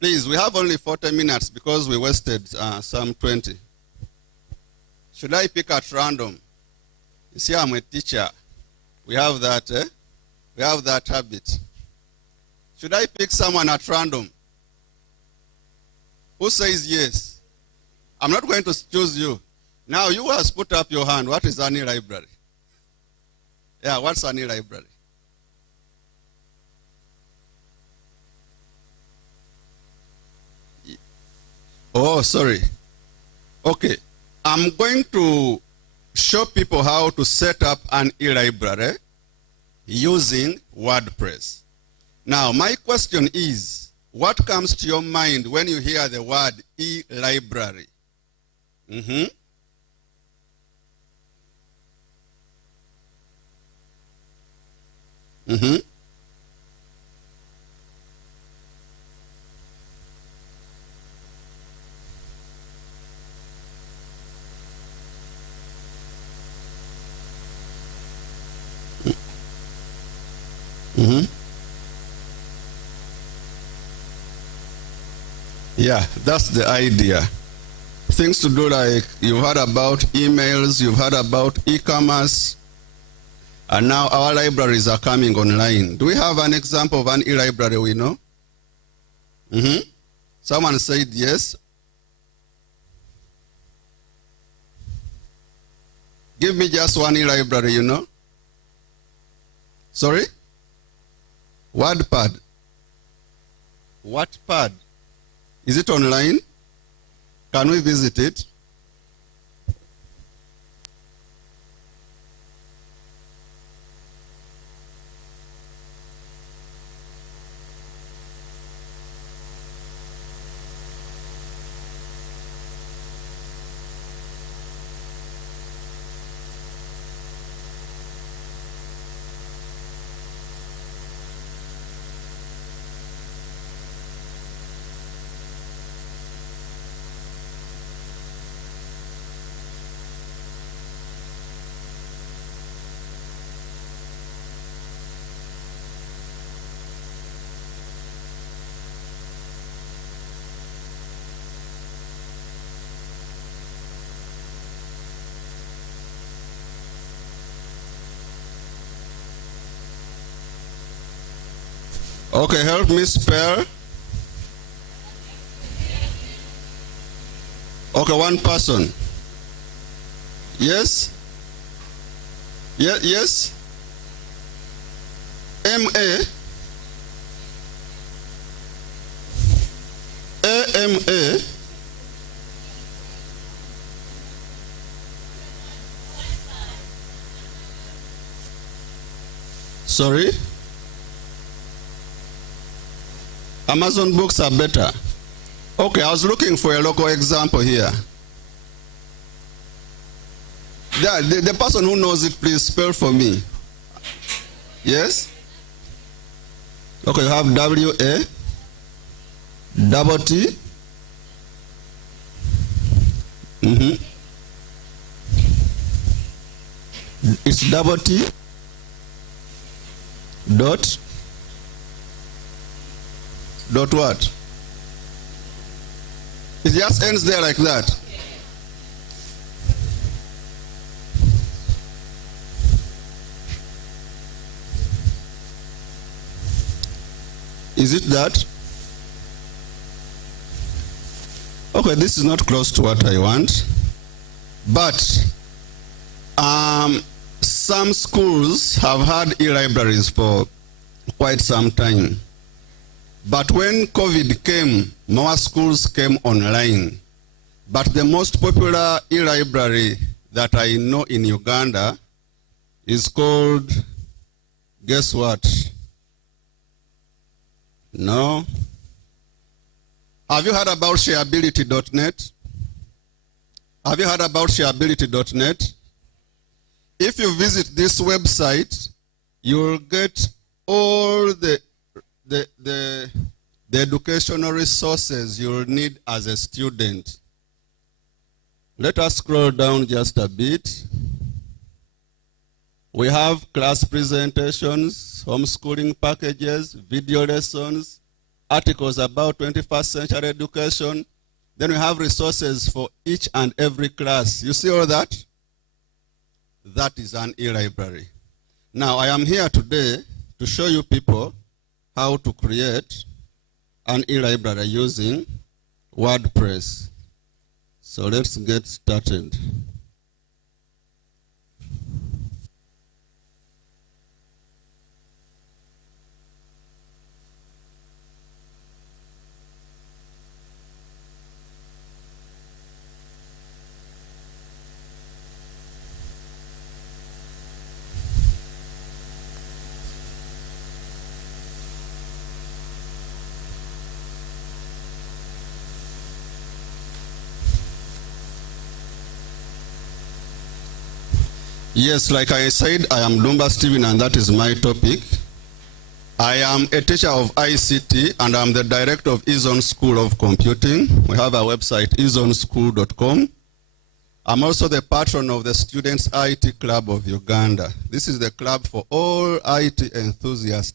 Please, we have only 40 minutes because we wasted some 20. Should I pick at random? You see, I'm a teacher. We have that, We have that habit. Should I pick someone at random? Who says yes? I'm not going to choose you. Now, you has put up your hand. What is an e-library? Yeah, what's an e-library? Oh, sorry. Okay. I'm going to show people how to set up an e-library using WordPress. Now, my question is, what comes to your mind when you hear the word e-library? Mm-hmm. Mm-hmm. Mm-hmm. Yeah, that's the idea. Things to do like you've heard about emails, you've heard about e-commerce, and now our libraries are coming online. Do we have an example of an e-library we know? Mm-hmm. Someone said yes. Give me just one e-library, you know. Sorry? WordPad. Wattpad. Is it online? Can we visit it? Okay, help me spell. Okay, one person. Yes? Yes? M-A? A-M-A? Sorry? Amazon books are better. Okay, I was looking for a local example here. The person who knows it, please spell for me. Yes? Okay, you have W-A, double T. Mm-hmm. It's double T, dot what? It just ends there like that. Is it that? Okay, this is not close to what I want. But some schools have had e-libraries for quite some time. But when COVID came, more schools came online. But the most popular e-library that I know in Uganda is called, guess what? No? Have you heard about shareability.net? Have you heard about shareability.net? If you visit this website, you'll get all the educational resources you'll need as a student. Let us scroll down just a bit. We have class presentations, homeschooling packages, video lessons, articles about 21st century education. Then we have resources for each and every class. You see all that? That is an e-library. Now, I am here today to show you people how to create an e-library using WordPress. So let's get started. Yes, like I said, I am Lumba Steven, and that is my topic. I am a teacher of ICT, and I'm the director of Izone School of Computing. We have a website, izoneschool.com. I'm also the patron of the Students IT Club of Uganda. This is the club for all IT enthusiast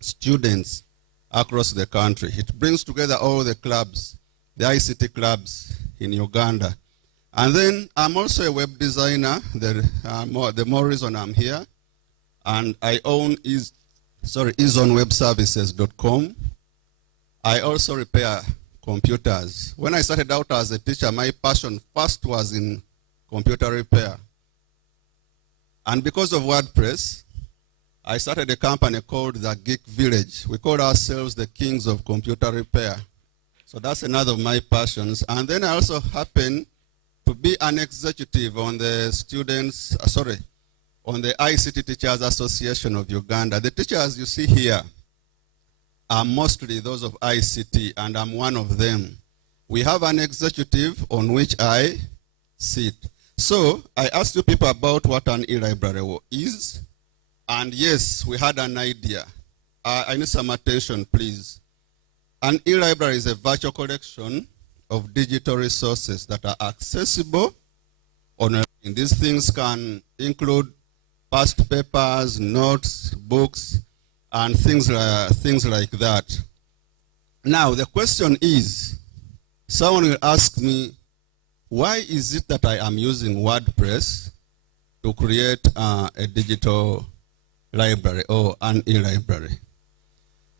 students across the country. It brings together all the clubs, the ICT clubs in Uganda. And then I'm also a web designer. The more reason I'm here. And I own izonewebservices.com. I also repair computers. When I started out as a teacher, my passion first was in computer repair. And because of WordPress, I started a company called the Geek Village. We call ourselves the kings of computer repair. So that's another of my passions. And then I also happen to be an executive on the on the ICT Teachers Association of Uganda. The teachers you see here are mostly those of ICT, and I'm one of them. We have an executive on which I sit. So I asked you people about what an e-library is, and yes, we had an idea. I need some attention, please. An e-library is a virtual collection of digital resources that are accessible online. These things can include past papers, notes, books, and things like that. Now, the question is, someone will ask me, why is it that I am using WordPress to create a digital library or an e-library?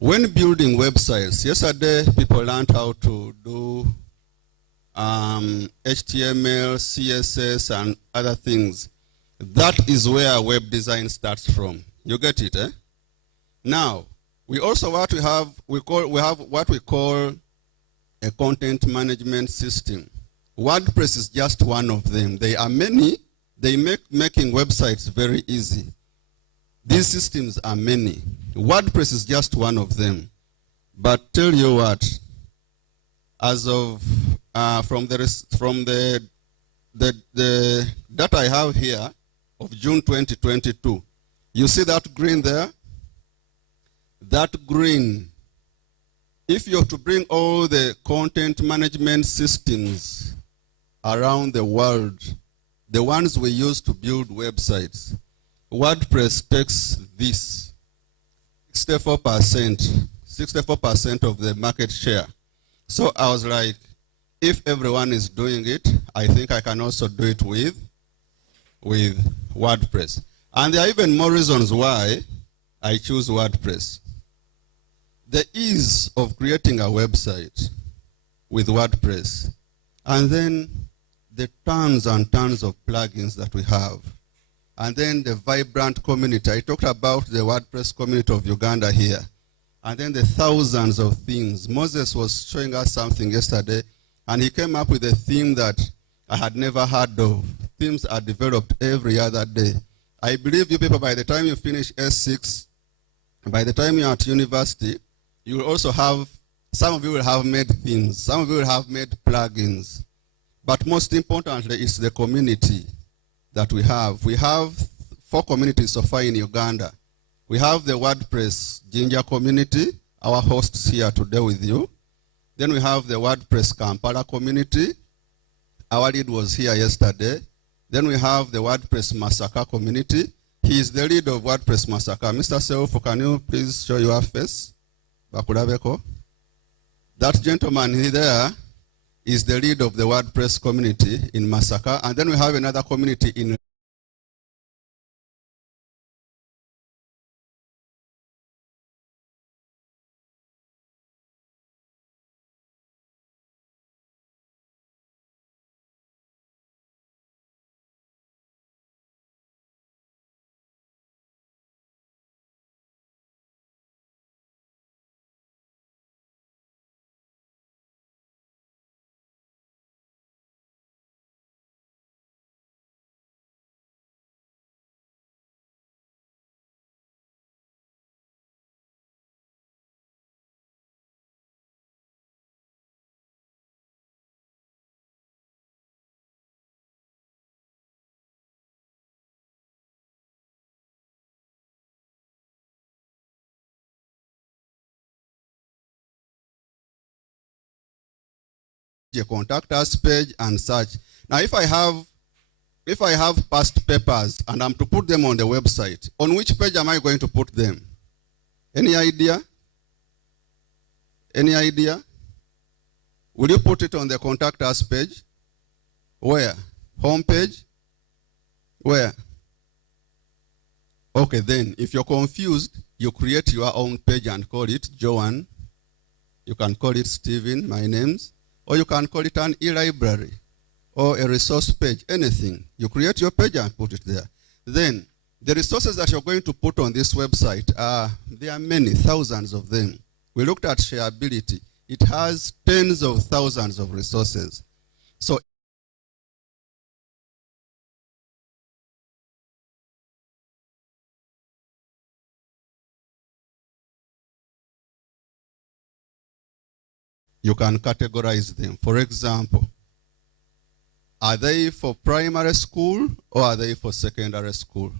When building websites, yesterday people learned how to do HTML, CSS, and other things. That is where web design starts from. You get it, eh? Now, we also we have what we call a content management system. WordPress is just one of them. There are many. They make making websites very easy. These systems are many. WordPress is just one of them. But tell you what, as of from the data I have here of June 2022, you see that green there? That green, if you're to bring all the content management systems around the world, the ones we use to build websites, WordPress takes this 64% of the market share. So I was like, if everyone is doing it, I think I can also do it with WordPress. And there are even more reasons why I choose WordPress. The ease of creating a website with WordPress, and then the tons and tons of plugins that we have, and then the vibrant community. I talked about the WordPress community of Uganda here, and then the thousands of themes. Moses was showing us something yesterday, and he came up with a theme that I had never heard of. Themes are developed every other day. I believe you people, by the time you finish S6, by the time you're at university, you will also have, some of you will have made themes, some of you will have made plugins. But most importantly, it's the community that we have. We have 4 communities so far in Uganda. We have the WordPress Jinja community, our hosts here today with you. Then we have the WordPress Kampala community. Our lead was here yesterday. Then we have the WordPress Masaka community. He is the lead of WordPress Masaka. Mr. Self, can you please show your face? Bakulabeko. That gentleman there is the lead of the WordPress community in Masaka. And then we have another community in a contact us page and such. Now, if I have past papers and I'm to put them on the website, on which page am I going to put them? Any idea? Any idea? Will you put it on the contact us page? Where? Home page? Where? Okay, then, if you're confused, you create your own page and call it Joanne. You can call it Stephen, my name's. Or you can call it an e-library or a resource page, anything. You create your page and put it there. Then, the resources that you're going to put on this website, there are many, thousands of them. We looked at shareability. It has tens of thousands of resources. So, you can categorize them. For example, are they for primary school or are they for secondary school?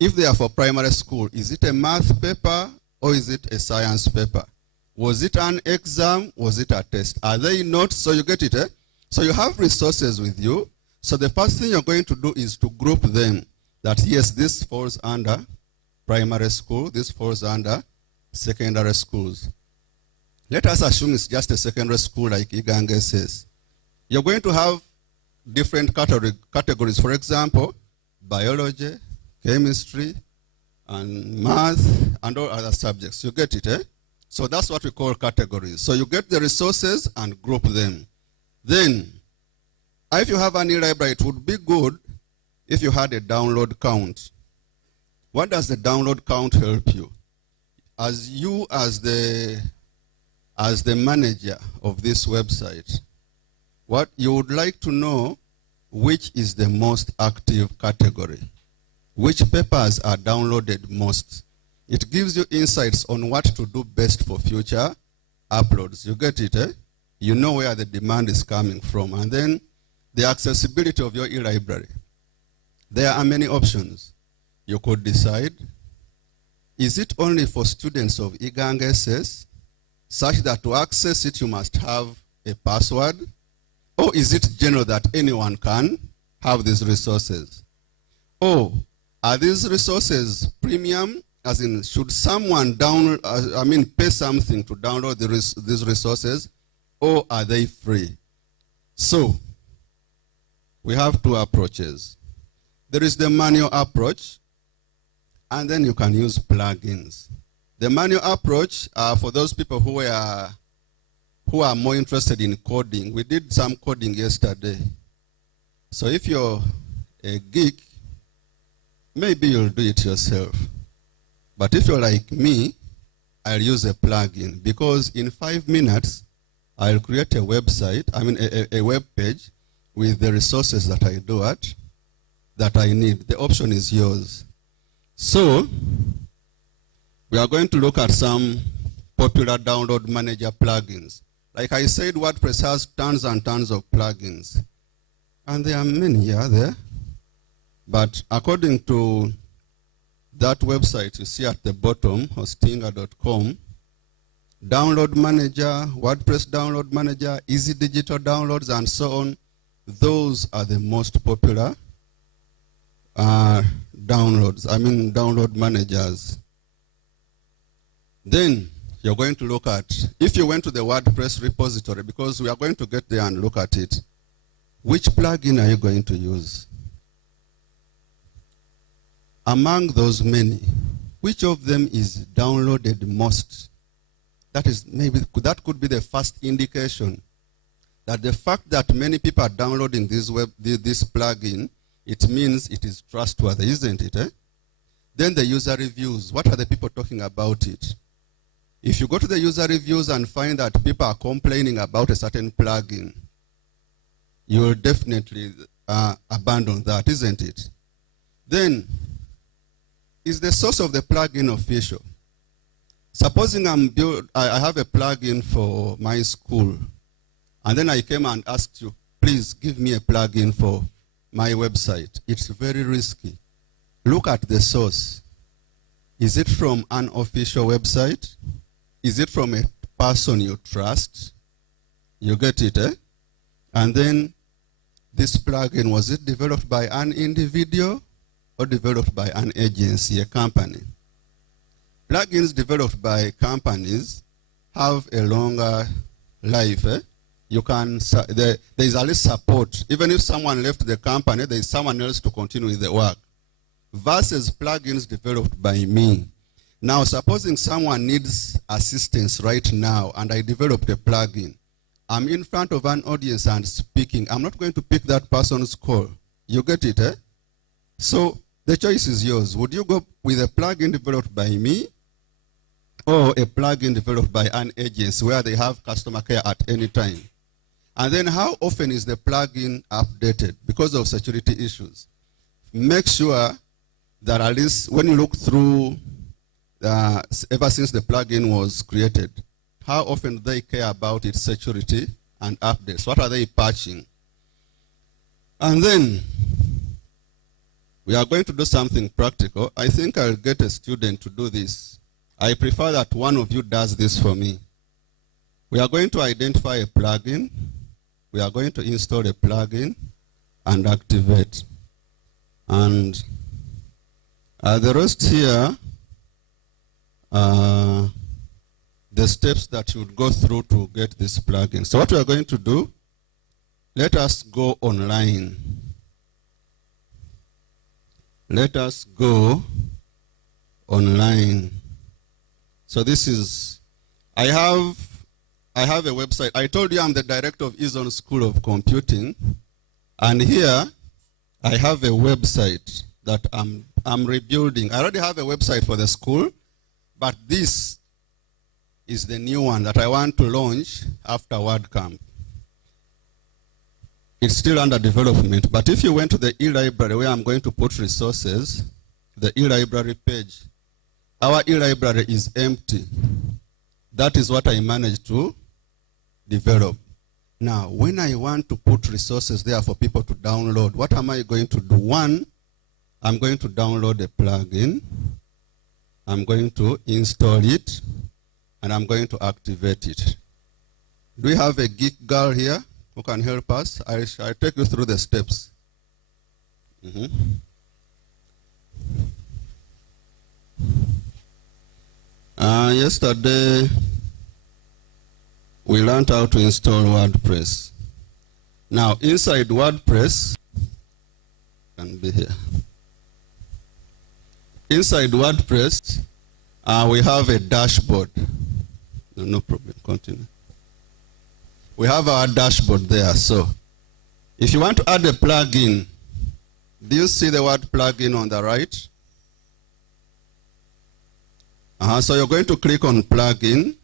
If they are for primary school, is it a math paper or is it a science paper? Was it an exam? Was it a test? Are they notes? So you get it, eh? So you have resources with you. So the first thing you're going to do is to group them. That yes, this falls under primary school, this falls under secondary schools. Let us assume it's just a secondary school like Igange says. You're going to have different categories. For example, biology, chemistry, and math, and all other subjects. You get it, eh? So that's what we call categories. So you get the resources and group them. Then, if you have an e-library, it would be good if you had a download count. What does the download count help you? As you, as the manager of this website, what you would like to know, which is the most active category, which papers are downloaded most. It gives you insights on what to do best for future uploads. You get it, eh? You know where the demand is coming from. And then the accessibility of your e-library. There are many options. You could decide, is it only for students of Igange SS, such that to access it you must have a password? Or is it general that anyone can have these resources? Or are these resources premium, as in should someone pay something to download these resources, or are they free? So, we have two approaches. There is the manual approach, and then you can use plugins. The manual approach, for those people who are more interested in coding, we did some coding yesterday. So if you're a geek, maybe you'll do it yourself. But if you're like me, I'll use a plugin, because in 5 minutes, I'll create a website, a web page with the resources that I need. The option is yours. So, we are going to look at some popular download manager plugins. Like I said, WordPress has tons and tons of plugins. And there are many there. But according to that website you see at the bottom, hostinga.com, download manager, WordPress download manager, easy digital downloads, and so on, those are the most popular download managers. Then you're going to look at, if you went to the WordPress repository, because we are going to get there and look at it, which plugin are you going to use? Among those many, which of them is downloaded most? That is maybe, that could be the first indication that the fact that many people are downloading this plugin, it means it is trustworthy, isn't it? Then the user reviews. What are the people talking about it? If you go to the user reviews and find that people are complaining about a certain plugin, you will definitely abandon that, isn't it? Then, is the source of the plugin official? Supposing I have a plugin for my school, and then I came and asked you, please give me a plugin for my website. It's very risky. Look at the source. Is it from an official website? Is it from a person you trust? You get it, eh? And then this plugin, was it developed by an individual or developed by an agency, a company? Plugins developed by companies have a longer life. You can, there is at least support. Even if someone left the company, there is someone else to continue with the work. Versus plugins developed by me. Now, supposing someone needs assistance right now, and I developed a plugin, I'm in front of an audience and speaking. I'm not going to pick that person's call. You get it, eh? So the choice is yours. Would you go with a plugin developed by me, or a plugin developed by an agency where they have customer care at any time? And then how often is the plugin updated because of security issues? Make sure that at least when you look through, ever since the plugin was created, how often do they care about its security and updates? What are they patching? And then we are going to do something practical. I think I'll get a student to do this. I prefer that one of you does this for me. We are going to identify a plugin. We are going to install a plugin and activate. And the rest here, the steps that you would go through to get this plugin. So what we are going to do, let us go online. Let us go online. So this is, I have a website. I told you I'm the director of Izon School of Computing. And here, I have a website that I'm rebuilding. I already have a website for the school, but this is the new one that I want to launch after WordCamp. It's still under development, but if you went to the e-library where I'm going to put resources, the e-library page, our e-library is empty. That is what I managed to develop. Now, when I want to put resources there for people to download, what am I going to do? One, I'm going to download a plugin. I'm going to install it, and I'm going to activate it. Do we have a geek girl here who can help us? I'll take you through the steps. Yesterday, we learned how to install WordPress. Now, inside WordPress, can be here. Inside WordPress, we have a dashboard. No problem, continue. We have our dashboard there. So, if you want to add a plugin, do you see the word plugin on the right? So you're going to click on plugin,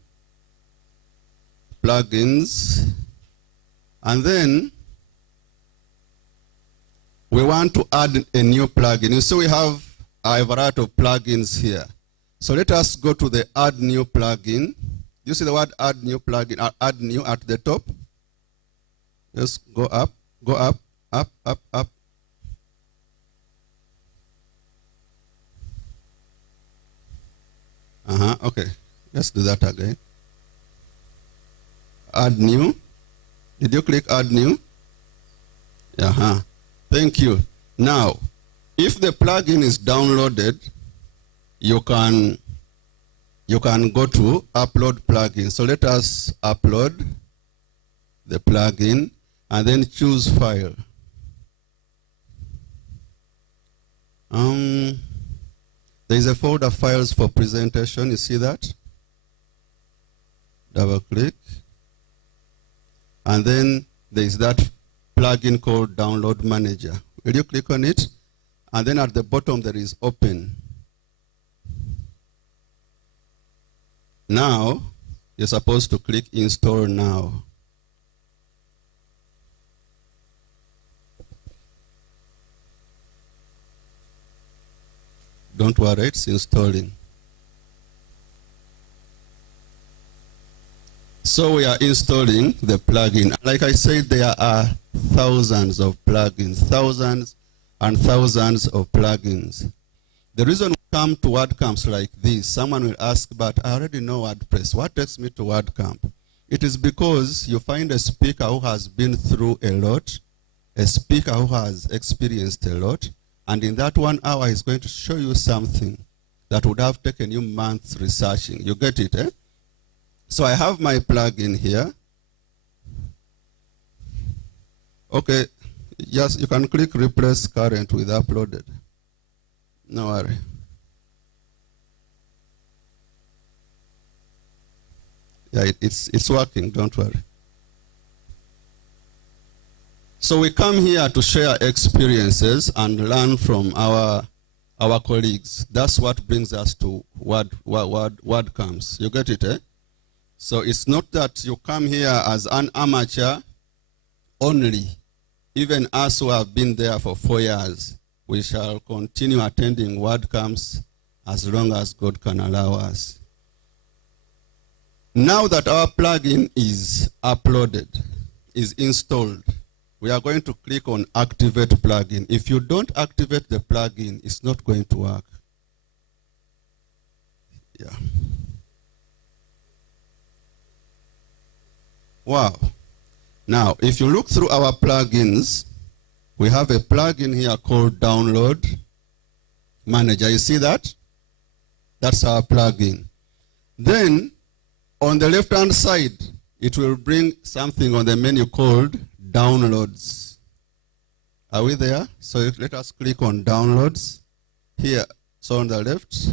plugins, and then we want to add a new plugin. You see we have a variety of plugins here. So let us go to the add new plugin. You see the word add new plugin, add new at the top? Just go up, up, up, up. Okay, let's do that again. Add new. Did you click add new? Thank you. Now, if the plugin is downloaded, you can you can go to upload plugin. So let us upload the plugin and then choose file. There is a folder files for presentation. You see that? Double click. And then there is that plugin called Download Manager. Will you click on it? And then at the bottom there is Open. Now, you're supposed to click Install Now. Don't worry, it's installing. So we are installing the plugin. Like I said, there are thousands of plugins, thousands and thousands of plugins. The reason we come to WordCamps like this, someone will ask, but I already know WordPress. What takes me to WordCamp? It is because you find a speaker who has been through a lot, a speaker who has experienced a lot, and in that 1 hour he's going to show you something that would have taken you months researching. You get it, eh? So I have my plugin here. Okay, yes, you can click replace current with uploaded. No worry. Yeah, it's working, don't worry. So we come here to share experiences and learn from our colleagues. That's what brings us to WordCamps. You get it, eh? So it's not that you come here as an amateur only. Even us who have been there for 4 years, we shall continue attending WordCamps as long as God can allow us. Now that our plugin is uploaded, is installed, we are going to click on Activate Plugin. If you don't activate the plugin, it's not going to work. Yeah. Wow. Now, if you look through our plugins, we have a plugin here called Download Manager. You see that? That's our plugin. Then, on the left-hand side, it will bring something on the menu called Downloads. Are we there? So let us click on Downloads. Here, so on the left.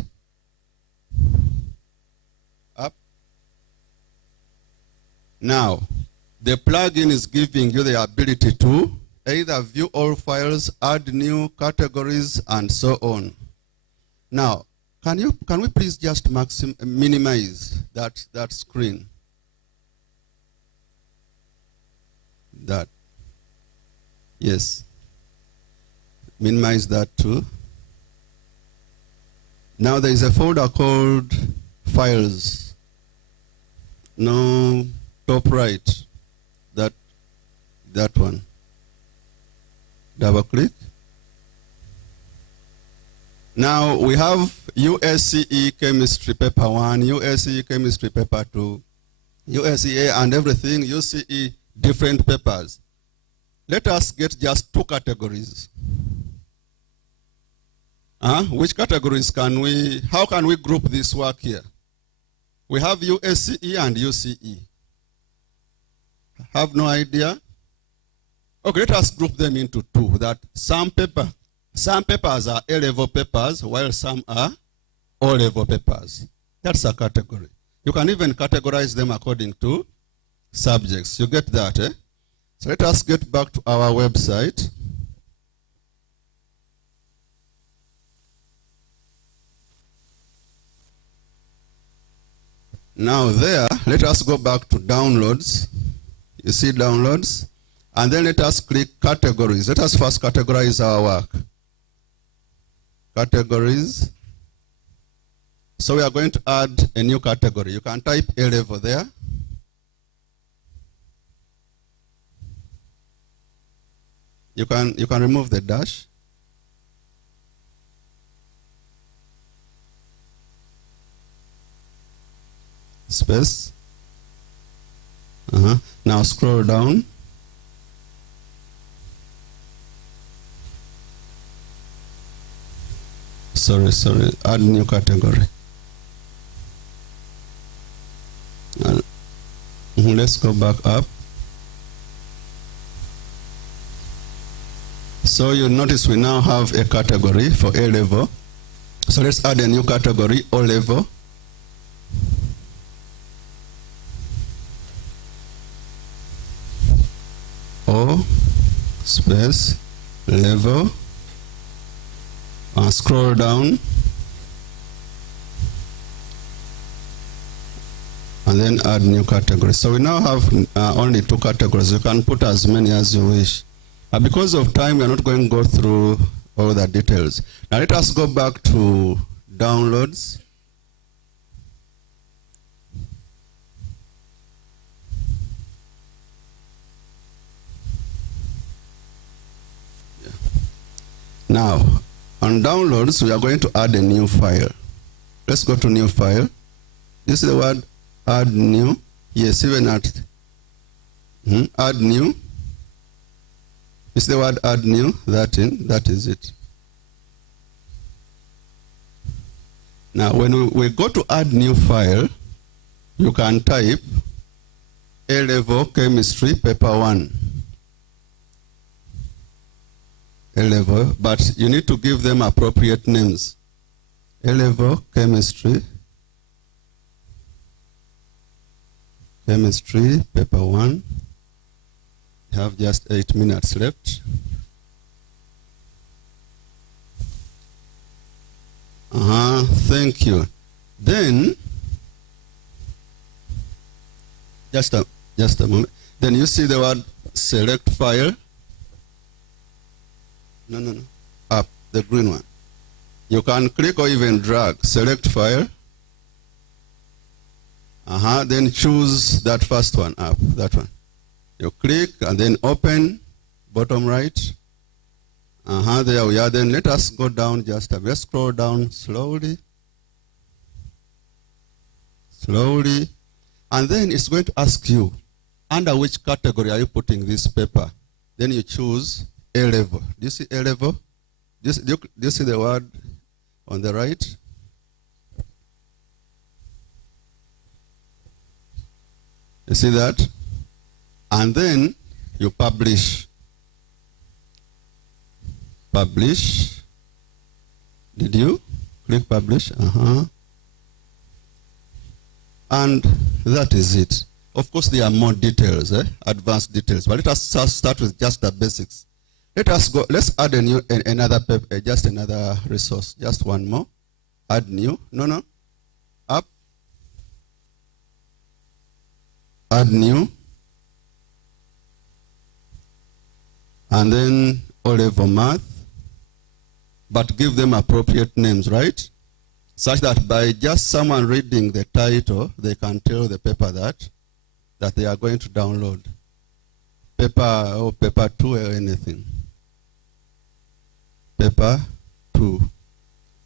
Up. Now, the plugin is giving you the ability to either view all files, add new categories, and so on. Now, can we please just minimize that screen? That. Yes. Minimize that too. Now there is a folder called Files. No, top right. That one. Double click. Now we have USCE Chemistry Paper 1, USCE Chemistry Paper 2, USCA and everything, UCE different papers. Let us get just 2 categories. Which categories how can we group this work here? We have USCE and UCE. Have no idea? Okay, let us group them into 2. That some papers are A-level papers, while some are O-level papers. That's a category. You can even categorize them according to subjects. You get that, eh? So let us get back to our website. Now there, let us go back to downloads. You see downloads? And then let us click categories. Let us first categorize our work. Categories. So we are going to add a new category. You can type A-level there. You can remove the dash. Space. Now scroll down. Sorry. Add new category. let's go back up. So you'll notice we now have a category for A level. So let's add a new category, O level. O space level. Scroll down. And then add new category. So we now have only 2 categories. You can put as many as you wish. Because of time, we are not going to go through all the details. Now let us go back to downloads. Yeah. Now, on downloads, we are going to add a new file. Let's go to new file. This is the word add new. Yes, even at add new. Is the word add new? That is it. Now, when we go to add new file, you can type A level chemistry paper 1. A level, but you need to give them appropriate names. A level chemistry paper 1. We have just 8 minutes left. Thank you. Then, just a moment. Then you see the word select file. No. Up, the green one. You can click or even drag. Select file. Then choose that first one up, that one. You click and then open, bottom right. There we are. Then let us go down just a bit. Let's scroll down slowly. And then it's going to ask you, under which category are you putting this paper? Then you choose A level. Do you see A level? Do you see the word on the right? You see that? And then you publish. Publish. Did you click publish? And that is it. Of course, there are more details, advanced details. But let us start with just the basics. Let's add another paper, just another resource. Just one more. Add new. No. Up. Add new. And then O-level math, but give them appropriate names, right? Such that by just someone reading the title, they can tell the paper that they are going to download. Paper 2 or anything. Paper 2.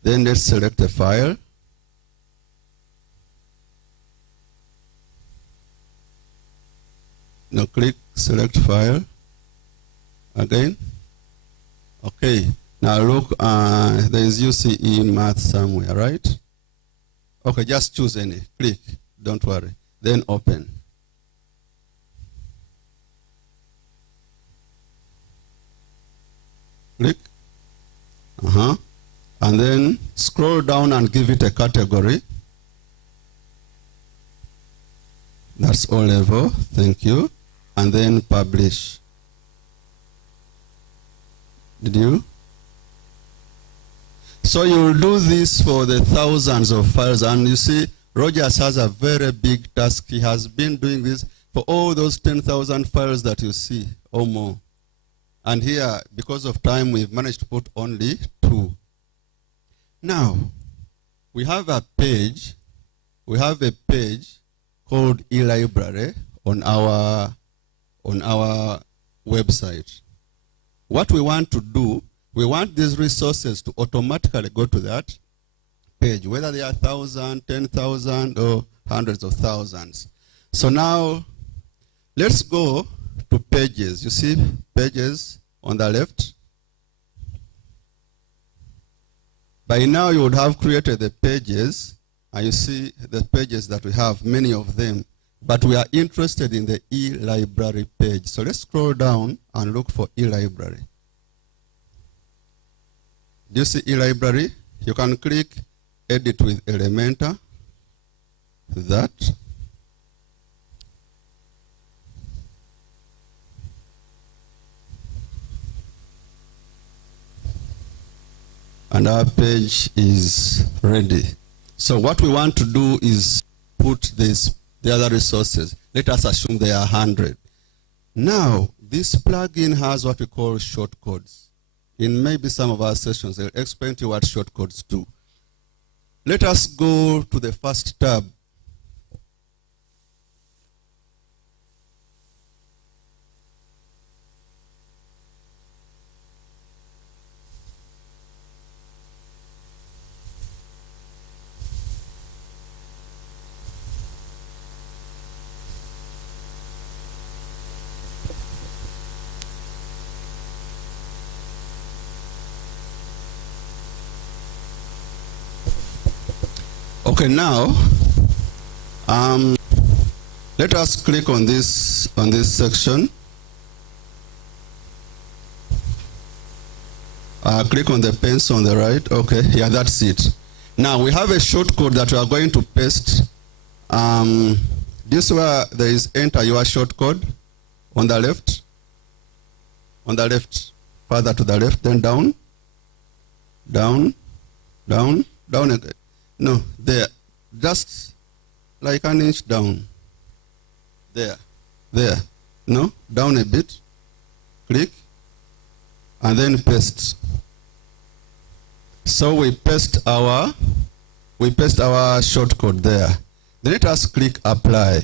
Then let's select a file. Now click select file. Again. Okay. Now look, there is UCE math somewhere, right? Okay, just choose any. Click. Don't worry. Then open. Click. And then scroll down and give it a category. That's O level. Thank you. And then publish. Did you? So you will do this for the thousands of files. And you see, Rogers has a very big task. He has been doing this for all those 10,000 files that you see or more. And here, because of time, we've managed to put only 2. Now, we have a page. We have a page called eLibrary on our website. What we want to do, we want these resources to automatically go to that page, whether they are 1,000, 10,000, or hundreds of thousands. So now, let's go to pages. You see pages on the left? By now, you would have created the pages, and you see the pages that we have, many of them. but we are interested in the e-library page. So let's scroll down and look for e-library. Do you see e-library? You can click edit with Elementor. That. And our page is ready. So what we want to do is put the other resources. Let us assume they are 100. Now, this plugin has what we call shortcodes. In maybe some of our sessions, I'll explain to you what shortcodes do. Let us go to the first tab. Okay, now let us click on this section. Click on the pencil on the right. Okay, yeah, that's it. Now we have a shortcode that we are going to paste. This where there is enter your shortcode on the left. On the left, further to the left, then down, down, down, down again. No, there, just like an inch down. There, there. No, down a bit. Click, and then paste. So we paste our shortcode there. Then let us click apply.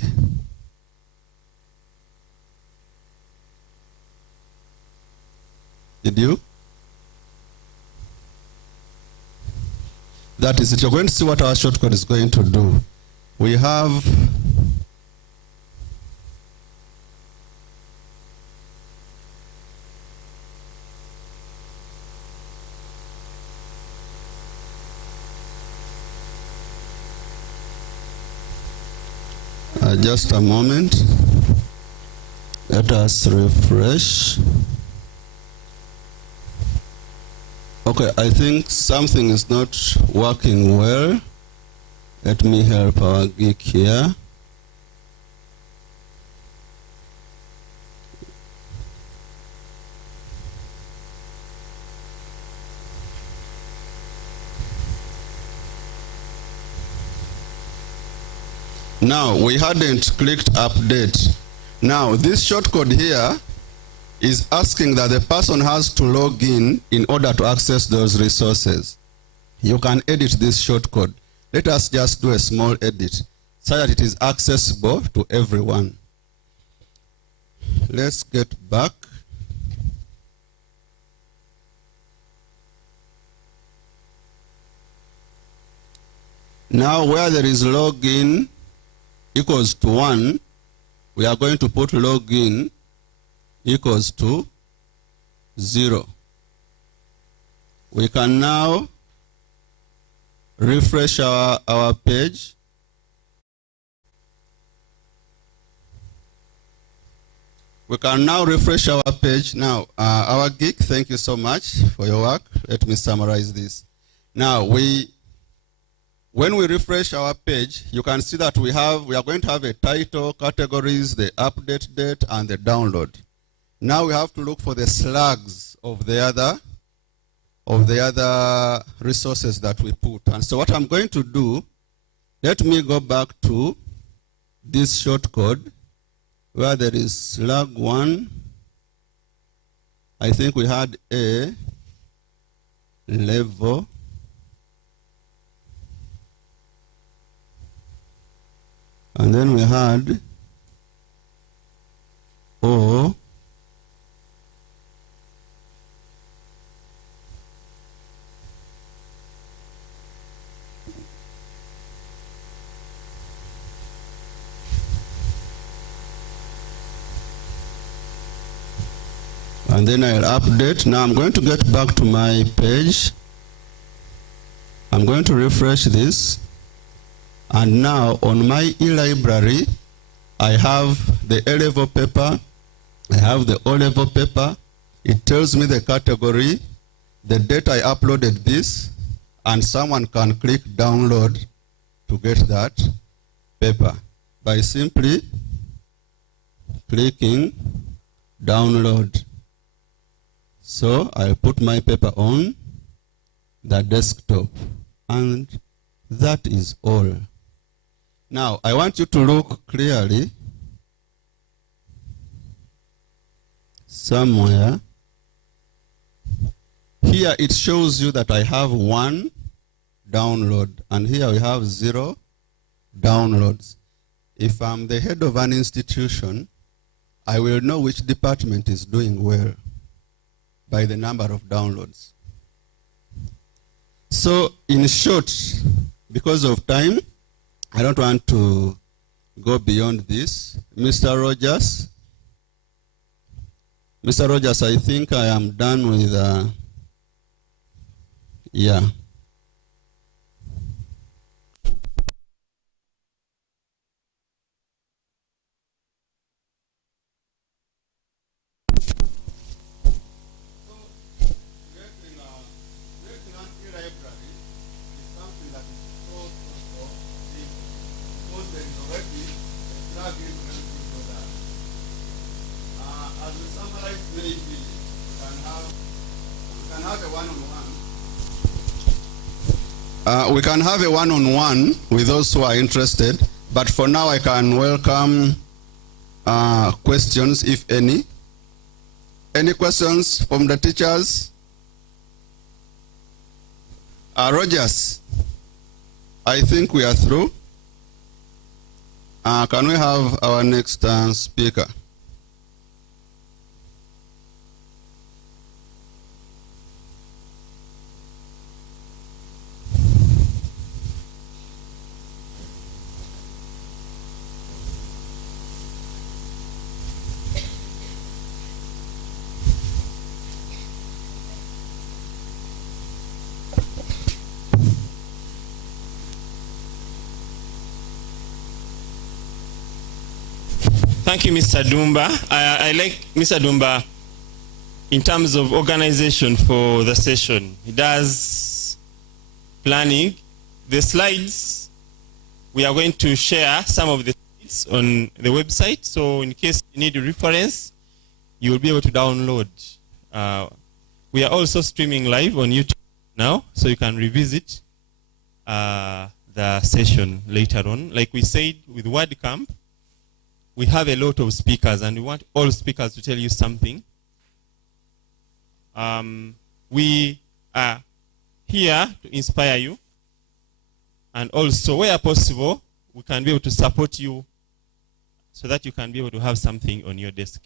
Did you? That is it. You're going to see what our shortcode is going to do. We have just a moment. Let us refresh. Okay, I think something is not working well. Let me help our geek here. Now, we hadn't clicked update. Now, this shortcode here is asking that the person has to log in order to access those resources. You can edit this shortcode. Let us just do a small edit so that it is accessible to everyone. Let's get back. Now, where there is login equals to 1, we are going to put login equals to 0. We can now refresh our page. We can now refresh our page. Now, our geek, thank you so much for your work. Let me summarize this. Now, when we refresh our page, you can see that we are going to have a title, categories, the update date, and the download. Now we have to look for the slugs of the other resources that we put. And so what I'm going to do, let me go back to this shortcode where there is slug 1. I think we had a level. And then we had O. And then I'll update. Now I'm going to get back to my page. I'm going to refresh this. And now on my e-library, I have the A-level paper, I have the O-level paper. It tells me the category, the date I uploaded this, and someone can click download to get that paper by simply clicking download. So I'll put my paper on the desktop, and that is all. Now I want you to look clearly somewhere. Here it shows you that I have 1 download, and here we have 0 downloads. If I'm the head of an institution, I will know which department is doing well by the number of downloads. So in short, because of time, I don't want to go beyond this. Mr. Rogers, I think I am done with, yeah. As we summarize, maybe we can have a one-on-one with those who are interested, but for now I can welcome questions, if any. Any questions from the teachers? Rogers, I think we are through. Can we have our next speaker? Thank you, Mr. Dumba. I like Mr. Dumba in terms of organization for the session. He does planning. The slides, we are going to share some of the slides on the website. So in case you need a reference, you will be able to download. We are also streaming live on YouTube now, so you can revisit the session later on. Like we said with WordCamp, we have a lot of speakers, and we want all speakers to tell you something. We are here to inspire you, and also, where possible, we can be able to support you so that you can be able to have something on your desk.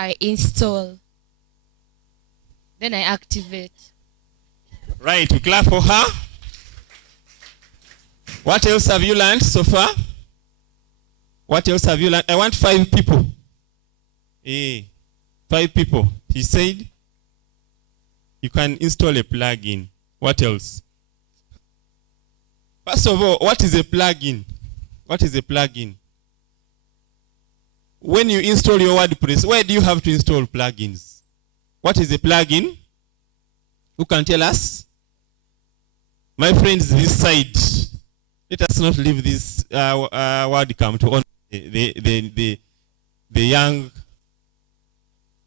I install. Then I activate. Right, we clap for her. What else have you learned so far? What else have you learned? I want 5 people. 5 people. He said you can install a plugin. What else? First of all, what is a plugin? What is a plugin? When you install your WordPress, where do you have to install plugins? What is a plugin? Who can tell us? My friends, this side. Let us not leave this WordCamp to honor the young.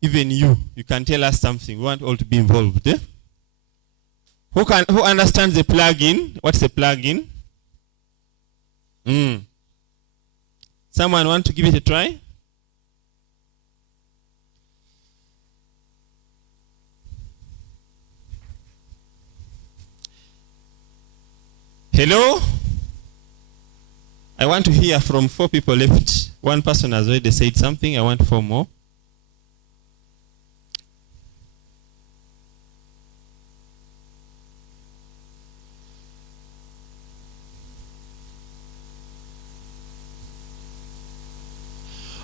Even you can tell us something. We want all to be involved. Eh? Who understands the plugin? What's a plugin? Someone want to give it a try? Hello? I want to hear from 4 people left. 1 person has already said something. I want 4 more.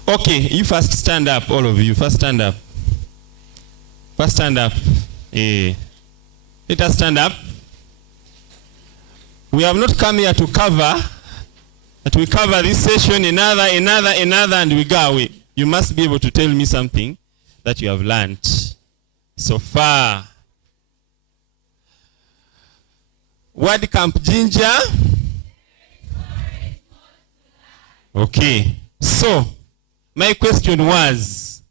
Okay, you first stand up, all of you. First stand up. First stand up. Let us stand up. We have not come here to cover, but we cover this session, another, and we go away. You must be able to tell me something that you have learned so far. WordCamp Jinja. Okay. So, my question was,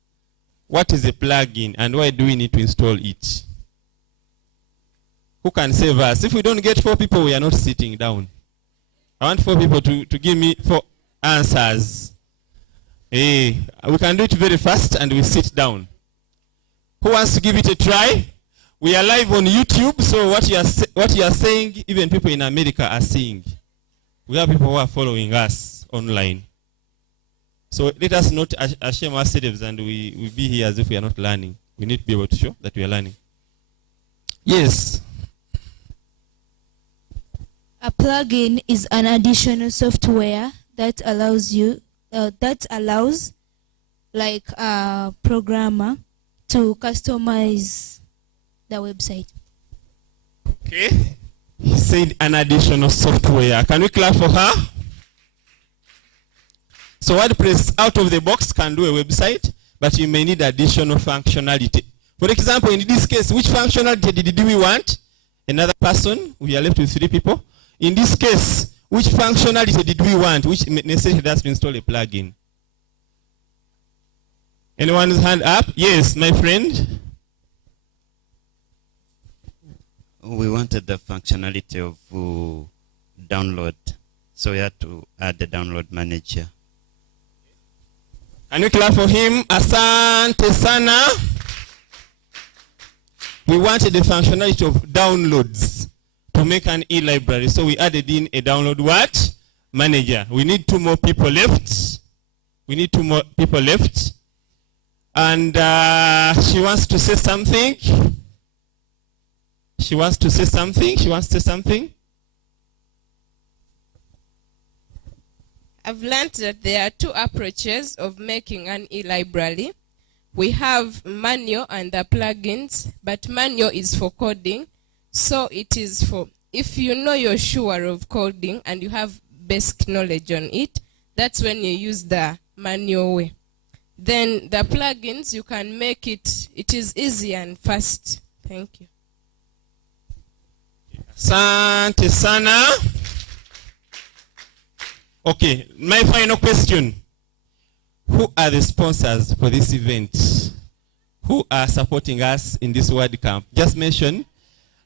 what is a plugin and why do we need to install it? Who can save us? If we don't get 4 people, we are not sitting down. I want 4 people to give me 4 answers. We can do it very fast and we sit down. Who wants to give it a try? We are live on YouTube, so what you are saying, even people in America are seeing. We have people who are following us online. So let us not shame ourselves and we be here as if we are not learning. We need to be able to show that we are learning. Yes. A plugin is an additional software that allows like a programmer to customize the website. Okay. He said an additional software. Can we clap for her? So WordPress out of the box can do a website, but you may need additional functionality. For example, in this case, which functionality did we want? Another person. We are left with 3 people. In this case, which functionality did we want? Which necessity us to install a plugin? Anyone's hand up? Yes, my friend. We wanted the functionality of download, so we had to add the download manager. Can you clap for him? Asante sana. We wanted the functionality of downloads to make an e-library. So we added in a download what? Manager. We need 2 more people left. We need 2 more people left. And she wants to say something. She wants to say something. She wants to say something. I've learned that there are 2 approaches of making an e-library. We have manual and the plugins, but manual is for coding. So it is for, if you know you're sure of coding and you have basic knowledge on it, that's when you use the manual way. Then the plugins, you can make it is easy and fast. Thank you. Asante sana. Okay, my final question. Who are the sponsors for this event? Who are supporting us in this WordCamp? Just mention.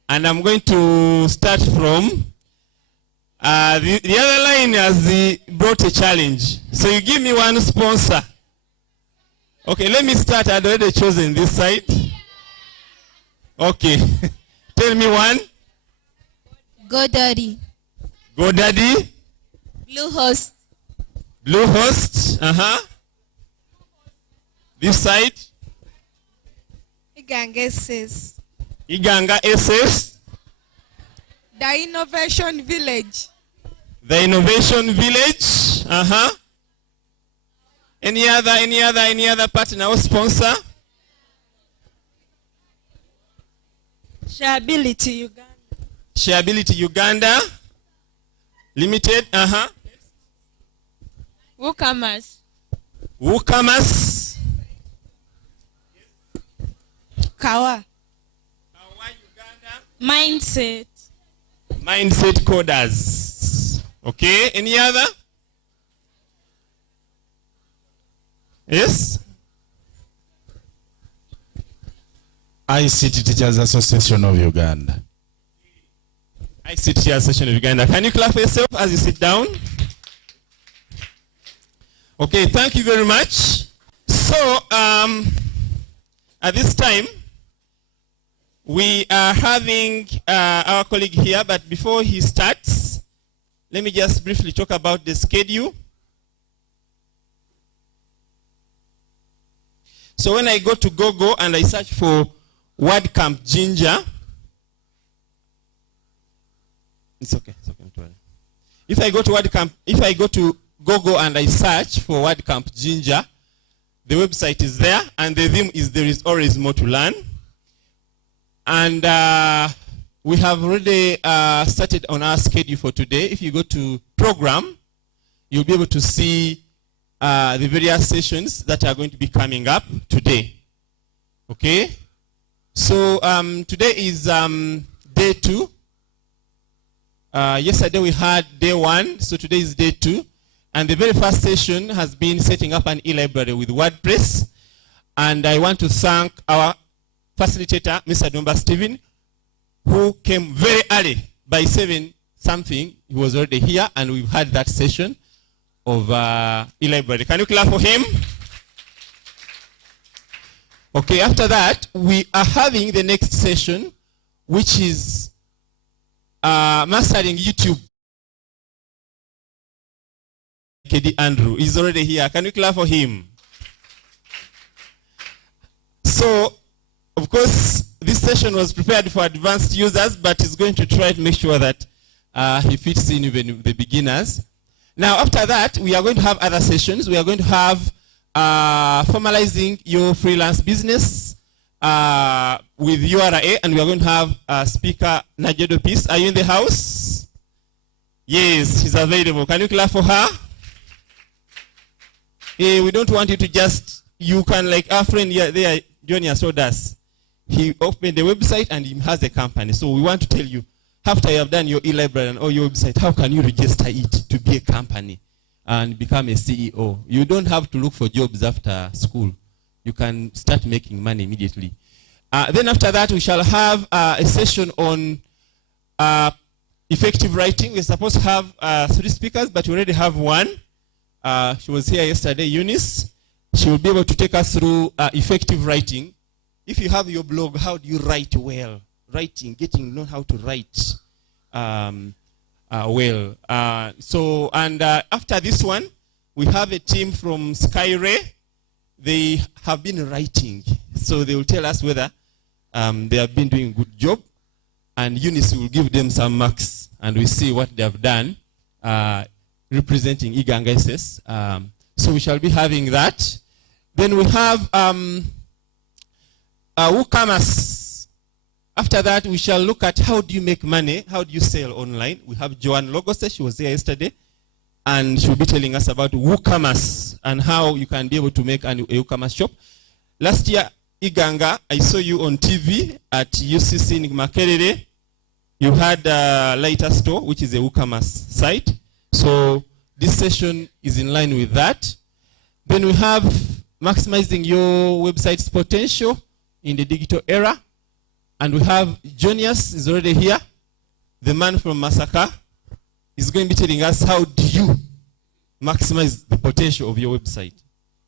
And I'm going to start from the other line has brought a challenge. So you give me 1 sponsor. Okay, let me start. I'd already chosen this side. Okay. Tell me 1. GoDaddy. GoDaddy. Bluehost. Bluehost. This side. Iganga SS. Iganga SS. The Innovation Village. The Innovation Village. Any other partner or sponsor? Shareability Uganda. Shareability Uganda Limited. WooCommerce. WooCommerce. Kawa. Uganda. Mindset. Mindset Coders. Okay, any other? Yes? ICT Teachers Association of Uganda. ICT Teachers Association of Uganda. Can you clap for yourself as you sit down? Okay, thank you very much. So, at this time, we are having our colleague here, but before he starts, let me just briefly talk about the schedule. So when I go to Google and I search for WordCamp Jinja, it's okay. If I go to Google and I search for WordCamp Jinja, the website is there, and the theme is there is always more to learn. And we have already started on our schedule for today. If you go to program, you'll be able to see the various sessions that are going to be coming up today. Okay? So today is day 2. Yesterday we had day 1, so today is day 2. And the very first session has been setting up an e-library with WordPress. And I want to thank our facilitator, Mr. Dumba Stephen, who came very early. By 7 something, he was already here, and we've had that session of e-library. Can you clap for him? Okay, after that, we are having the next session, which is mastering YouTube. KD Andrew is already here. Can you clap for him? So, of course, this session was prepared for advanced users, but he's going to try to make sure that he fits in even the beginners. Now, after that, we are going to have other sessions. We are going to have formalizing your freelance business with URA, and we are going to have speaker Najedo Peace. Are you in the house? Yes, she's available. Can you clap for her? Hey, we don't want you to just, you can, like our friend here, there, Junior Sodas. He opened the website and he has a company. So we want to tell you, after you have done your e-library and all your website, how can you register it to be a company and become a CEO? You don't have to look for jobs after school. You can start making money immediately. Then after that, we shall have a session on effective writing. We're supposed to have 3 speakers, but we already have 1. She was here yesterday, Eunice. She will be able to take us through effective writing. If you have your blog, how do you write well? Writing, getting to know how to write well. After this one, we have a team from Skyray. They have been writing, so they will tell us whether they have been doing a good job, and Eunice will give them some marks, and we see what they have done representing Iganga SS. So we shall be having that. Then we have WooCommerce. After that, we shall look at how do you make money, how do you sell online. We have Joanne Logose, she was there yesterday, and she'll be telling us about WooCommerce and how you can be able to make a WooCommerce shop. Last year, Iganga, I saw you on TV at UCC in Makerere. You had a Lighter Store, which is a WooCommerce site. So this session is in line with that. Then we have maximizing your website's potential in the digital era. And we have Jonius is already here. The man from Masaka is going to be telling us how do you maximize the potential of your website.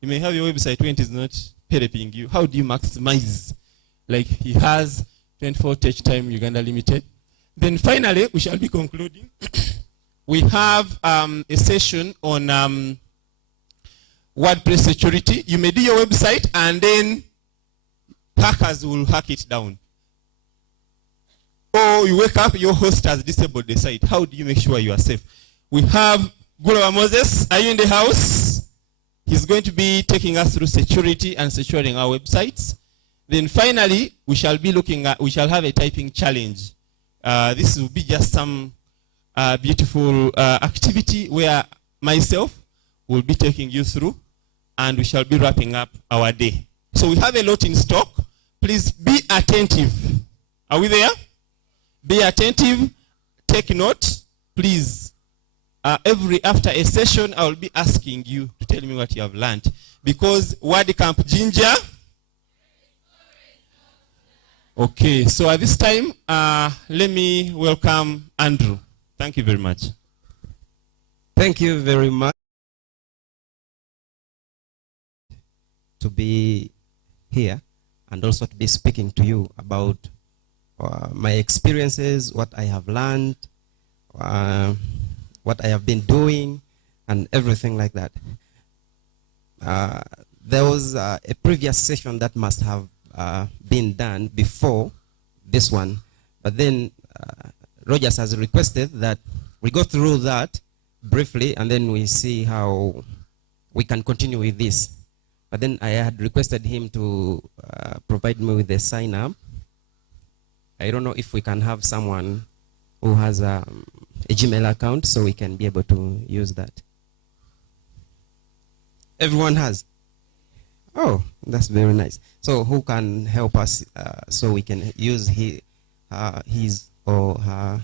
You may have your website when it is not helping you. How do you maximize? Like he has 24 Touch Time Uganda Limited. Then finally, we shall be concluding. We have a session on WordPress security. You may do your website and then hackers will hack it down. Or you wake up, your host has disabled the site. How do you make sure you are safe? We have Gulawa Moses. Are you in the house? He's going to be taking us through security and securing our websites. Then finally, we shall have a typing challenge. This will be just some beautiful activity where myself will be taking you through, and we shall be wrapping up our day. So we have a lot in stock. Please be attentive. Are we there? Be attentive. Take note. Please. After a session, I will be asking you to tell me what you have learned. Because WordCamp Jinja. Okay, so at this time, let me welcome Andrew. Thank you very much. Thank you very much to be here and also to be speaking to you about my experiences, what I have learned, what I have been doing, and everything like that. There was a previous session that must have been done before this one, but then Rogers has requested that we go through that briefly and then we see how we can continue with this. But then I had requested him to provide me with a sign up. I don't know if we can have someone who has a Gmail account so we can be able to use that. Everyone has? Oh, that's very nice. So who can help us so we can use his or her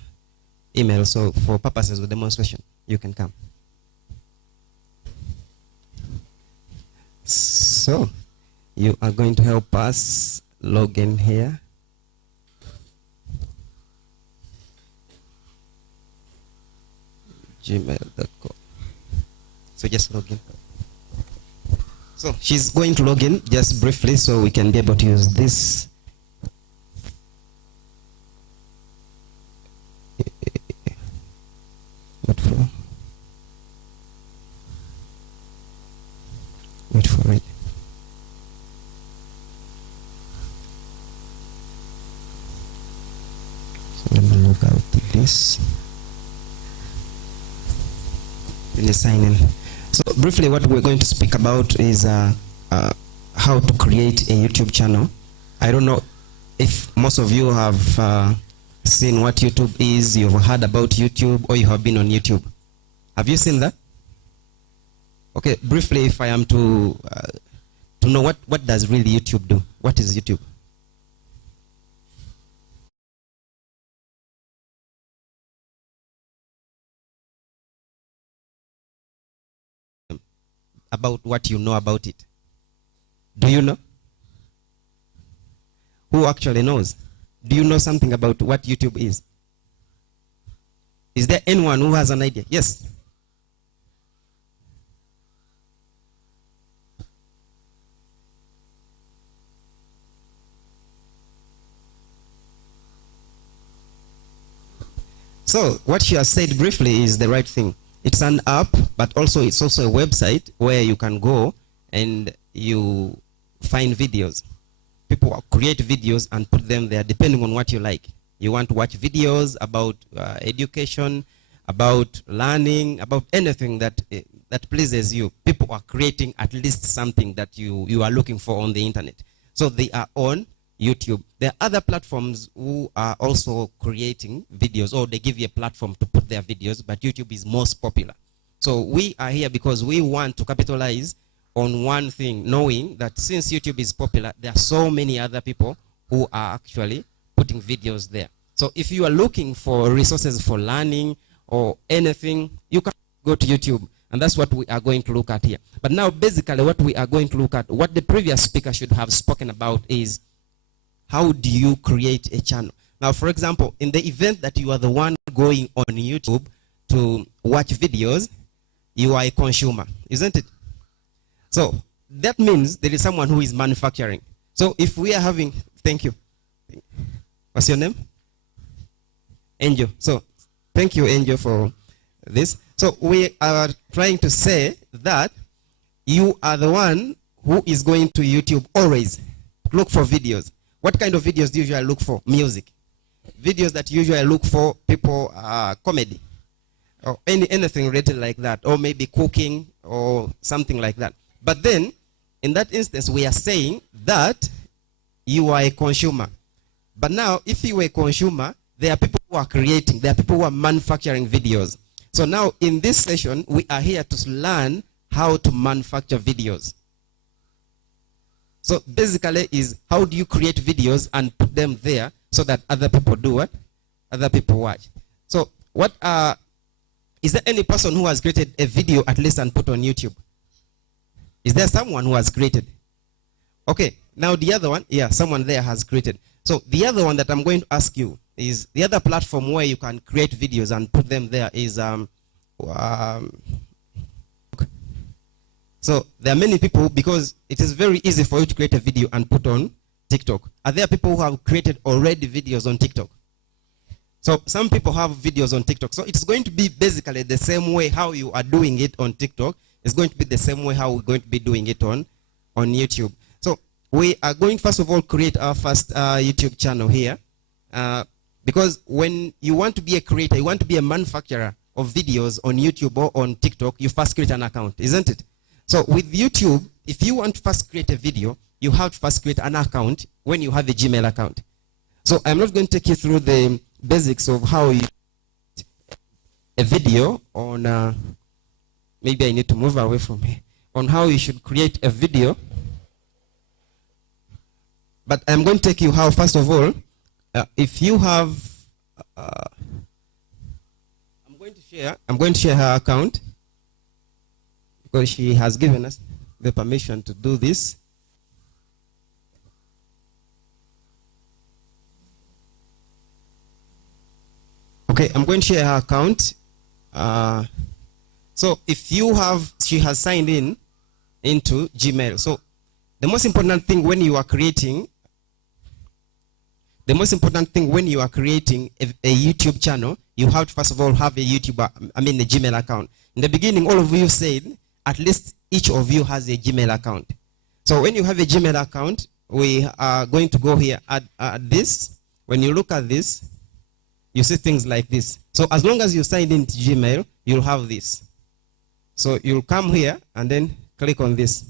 email? So for purposes of demonstration, you can come. So you are going to help us log in here. gmail.com. So just log in. So she's going to log in just briefly so we can be able to use this. Wait for it. So let me log out to this. Then sign in. So briefly what we're going to speak about is how to create a YouTube channel. I don't know if most of you have seen what YouTube is, you've heard about YouTube, or you have been on YouTube. Have you seen that? Okay, briefly, if I am to know what does really YouTube do? What is YouTube? About what you know about it. Do you know? Who actually knows? Do you know something about what YouTube is? Is there anyone who has an idea? Yes. So what you have said briefly is the right thing. It's an app, but also it's also a website where you can go and you find videos. People create videos and put them there depending on what you like. You want to watch videos about education, about learning, about anything that pleases you. People are creating at least something that you are looking for on the internet. So they are on YouTube. There are other platforms who are also creating videos, or they give you a platform to put their videos, but YouTube is most popular. So we are here because we want to capitalize on one thing, knowing that since YouTube is popular, there are so many other people who are actually putting videos there. So if you are looking for resources for learning or anything, you can go to YouTube. And that's what we are going to look at here. But now basically what we are going to look at, what the previous speaker should have spoken about is, how do you create a channel? Now, for example, in the event that you are the one going on YouTube to watch videos, you are a consumer, isn't it? So that means there is someone who is manufacturing. So if we are having, thank you. What's your name? Angel. So thank you, Angel, for this. So we are trying to say that you are the one who is going to YouTube always. look for videos. What kind of videos do you usually look for? Music. Videos that you usually look for, people, comedy, or anything related like that, or maybe cooking or something like that. But then, in that instance, we are saying that you are a consumer. But now, if you are a consumer, there are people who are creating, there are people who are manufacturing videos. So now, in this session, we are here to learn how to manufacture videos. So basically is how do you create videos and put them there so that other people do what? Other people watch. So what is there any person who has created a video at least and put on YouTube? Is there someone who has created? Okay, now the other one, yeah, someone there has created. So the other one that I'm going to ask you is the other platform where you can create videos and put them there is so there are many people, because it is very easy for you to create a video and put on TikTok. Are there people who have created already videos on TikTok? So some people have videos on TikTok. So it's going to be basically the same way how you are doing it on TikTok. It's going to be the same way how we're going to be doing it on YouTube. So we are going, first of all, create our first YouTube channel here. Because when you want to be a creator, you want to be a manufacturer of videos on YouTube or on TikTok, you first create an account, isn't it? So with YouTube, if you want to first create a video, you have to first create an account when you have a Gmail account. So I'm not going to take you through the basics of how you a video on, maybe I need to move away from here, on how you should create a video. But I'm going to take you how, first of all, if you have, I'm going to share her account, because she has given us the permission to do this. Okay, I'm going to share her account. So if you have, she has signed in into Gmail. So the most important thing when you are creating, a YouTube channel, you have to first of all have a Gmail account. In the beginning, all of you said, at least each of you has a Gmail account. So when you have a Gmail account, we are going to go here at this. When you look at this, you see things like this. So as long as you signed into Gmail, you'll have this. So you'll come here and then click on this.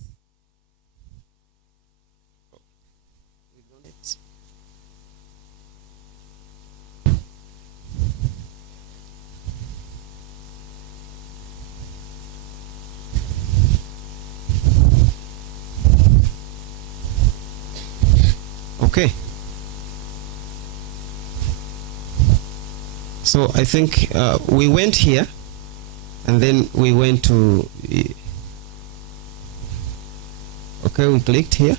Okay. So I think we went here, and then we went to, okay, we clicked here,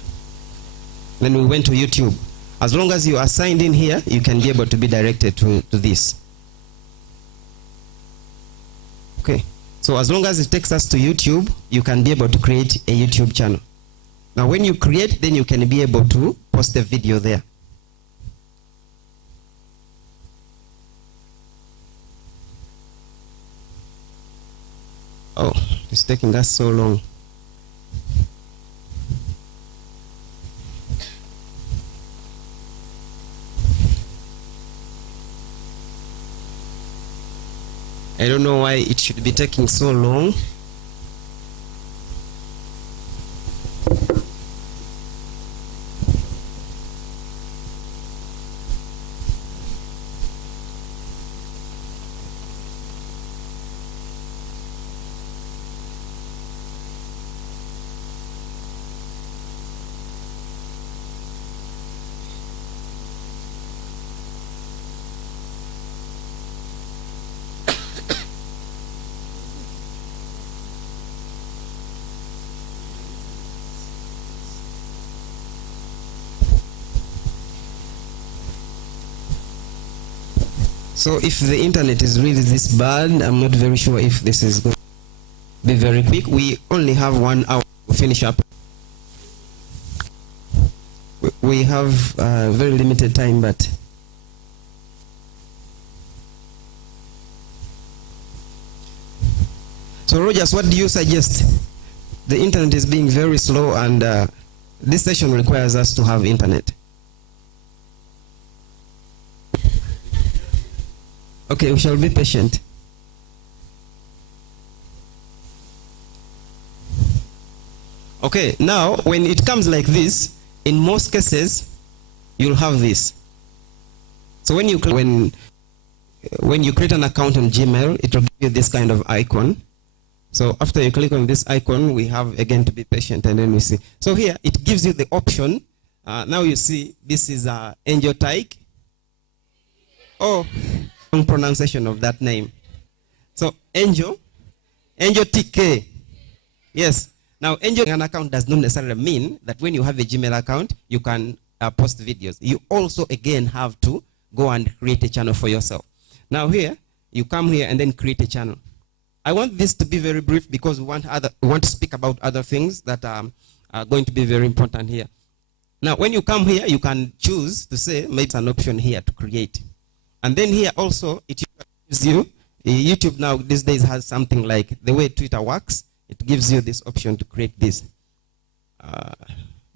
then we went to YouTube. As long as you are signed in here, you can be able to be directed to this. Okay, so as long as it takes us to YouTube, you can be able to create a YouTube channel. Now when you create, then you can be able to post the video there. Oh, it's taking us so long. I don't know why it should be taking so long. So if the internet is really this bad, I'm not very sure if this is going to be very quick. We only have 1 hour to finish up. We have very limited time, but so Rogers, what do you suggest? The internet is being very slow, and this session requires us to have internet. Okay, we shall be patient. Okay, now when it comes like this, in most cases, you'll have this. So when you create an account on Gmail, it will give you this kind of icon. So after you click on this icon, we have again to be patient, and then we see. So here it gives you the option. Now you see this is Angel Taik. Oh, wrong pronunciation of that name. So Angel TK. Yes. Now, an account does not necessarily mean that when you have a Gmail account, you can post videos. You also, again, have to go and create a channel for yourself. Now here, you come here and then create a channel. I want this to be very brief because we want to speak about other things that are going to be very important here. Now, when you come here, you can choose to say, maybe it's an option here to create. And then here also, it gives you, YouTube now these days has something like the way Twitter works. It gives you this option to create this.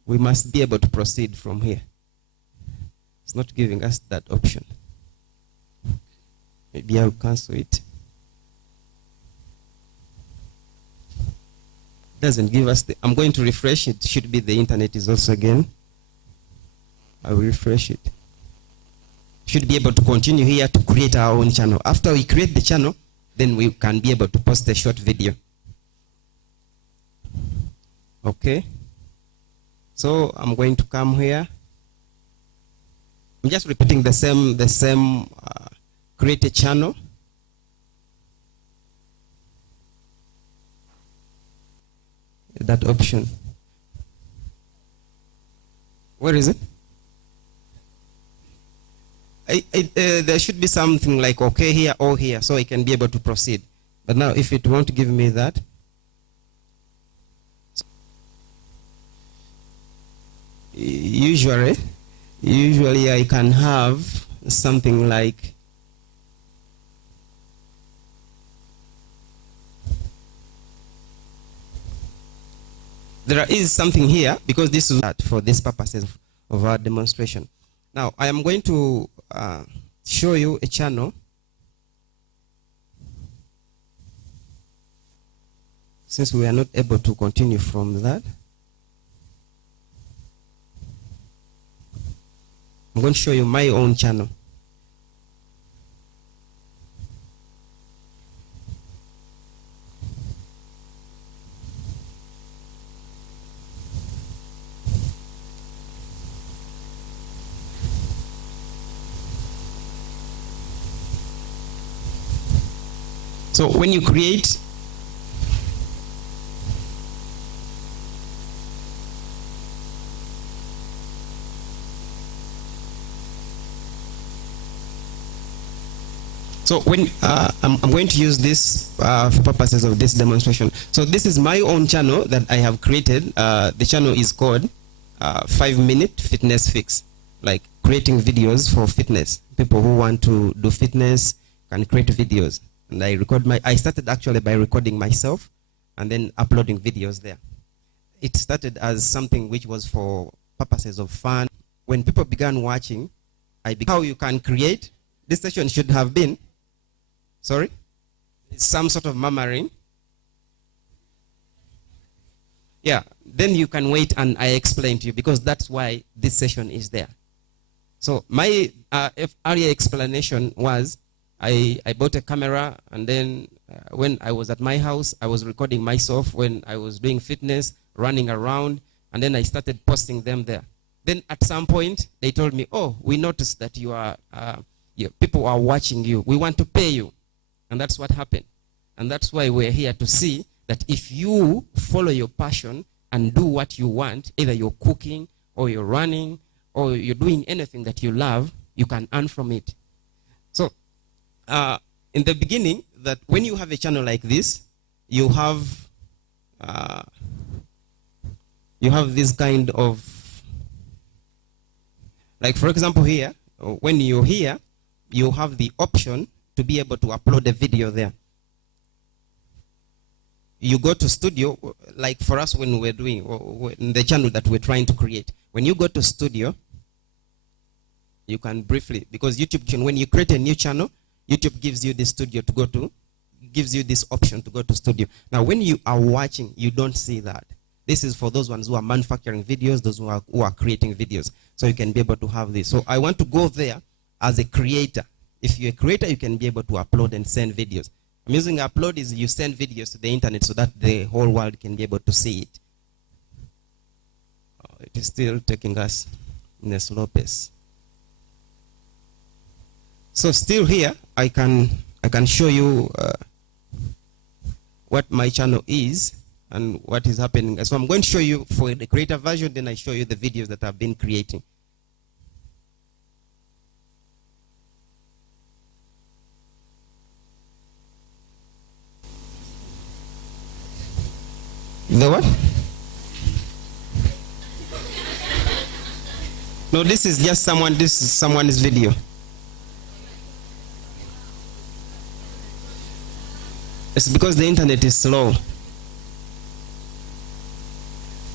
We must be able to proceed from here. It's not giving us that option. Maybe I'll cancel it. Doesn't give us the, I'm going to refresh it. Should be the internet is also again. I will refresh it. Should be able to continue here to create our own channel. After we create the channel, then we can be able to post a short video. Okay, so I'm going to come here. I'm just repeating the same create a channel. That option. Where is it? There should be something like okay here or here, so I can be able to proceed. But now if it won't give me that, usually I can have something like there is something here because this is for these purposes of our demonstration. Now I am going to show you a channel. Since we are not able to continue from that, I'm going to show you my own channel. So when you create, so when I'm going to use this for purposes of this demonstration. So this is my own channel that I have created. The channel is called 5-Minute Fitness Fix, like creating videos for fitness. People who want to do fitness can create videos. And I started actually by recording myself and then uploading videos there. It started as something which was for purposes of fun. When people began watching, how you can create. This session should have been, sorry, some sort of murmuring. Yeah, then you can wait and I explain to you because that's why this session is there. So my earlier explanation was I bought a camera and then when I was at my house, I was recording myself when I was doing fitness, running around, and then I started posting them there. Then at some point, they told me, oh, we noticed that you are, people are watching you. We want to pay you. And that's what happened. And that's why we're here to see that if you follow your passion and do what you want, either you're cooking or you're running or you're doing anything that you love, you can earn from it. So in the beginning, that when you have a channel like this, you have this kind of, like for example here, when you're here, you have the option to be able to upload a video there. you go to studio, like for us when we're doing the channel that we're trying to create. When you go to studio, you can briefly, because YouTube, when you create a new channel, YouTube gives you this studio to go to, gives you this option to go to studio. Now, when you are watching, you don't see that. This is for those ones who are manufacturing videos, those who are creating videos. So you can be able to have this. So I want to go there as a creator. If you're a creator, you can be able to upload and send videos. I'm using upload is you send videos to the internet so that the whole world can be able to see it. Oh, it is still taking us in a slow pace. So still here, I can show you what my channel is and what is happening. So I'm going to show you for the creator version, then I show you the videos that I've been creating. The what? No, this is just someone's video. It's because the internet is slow.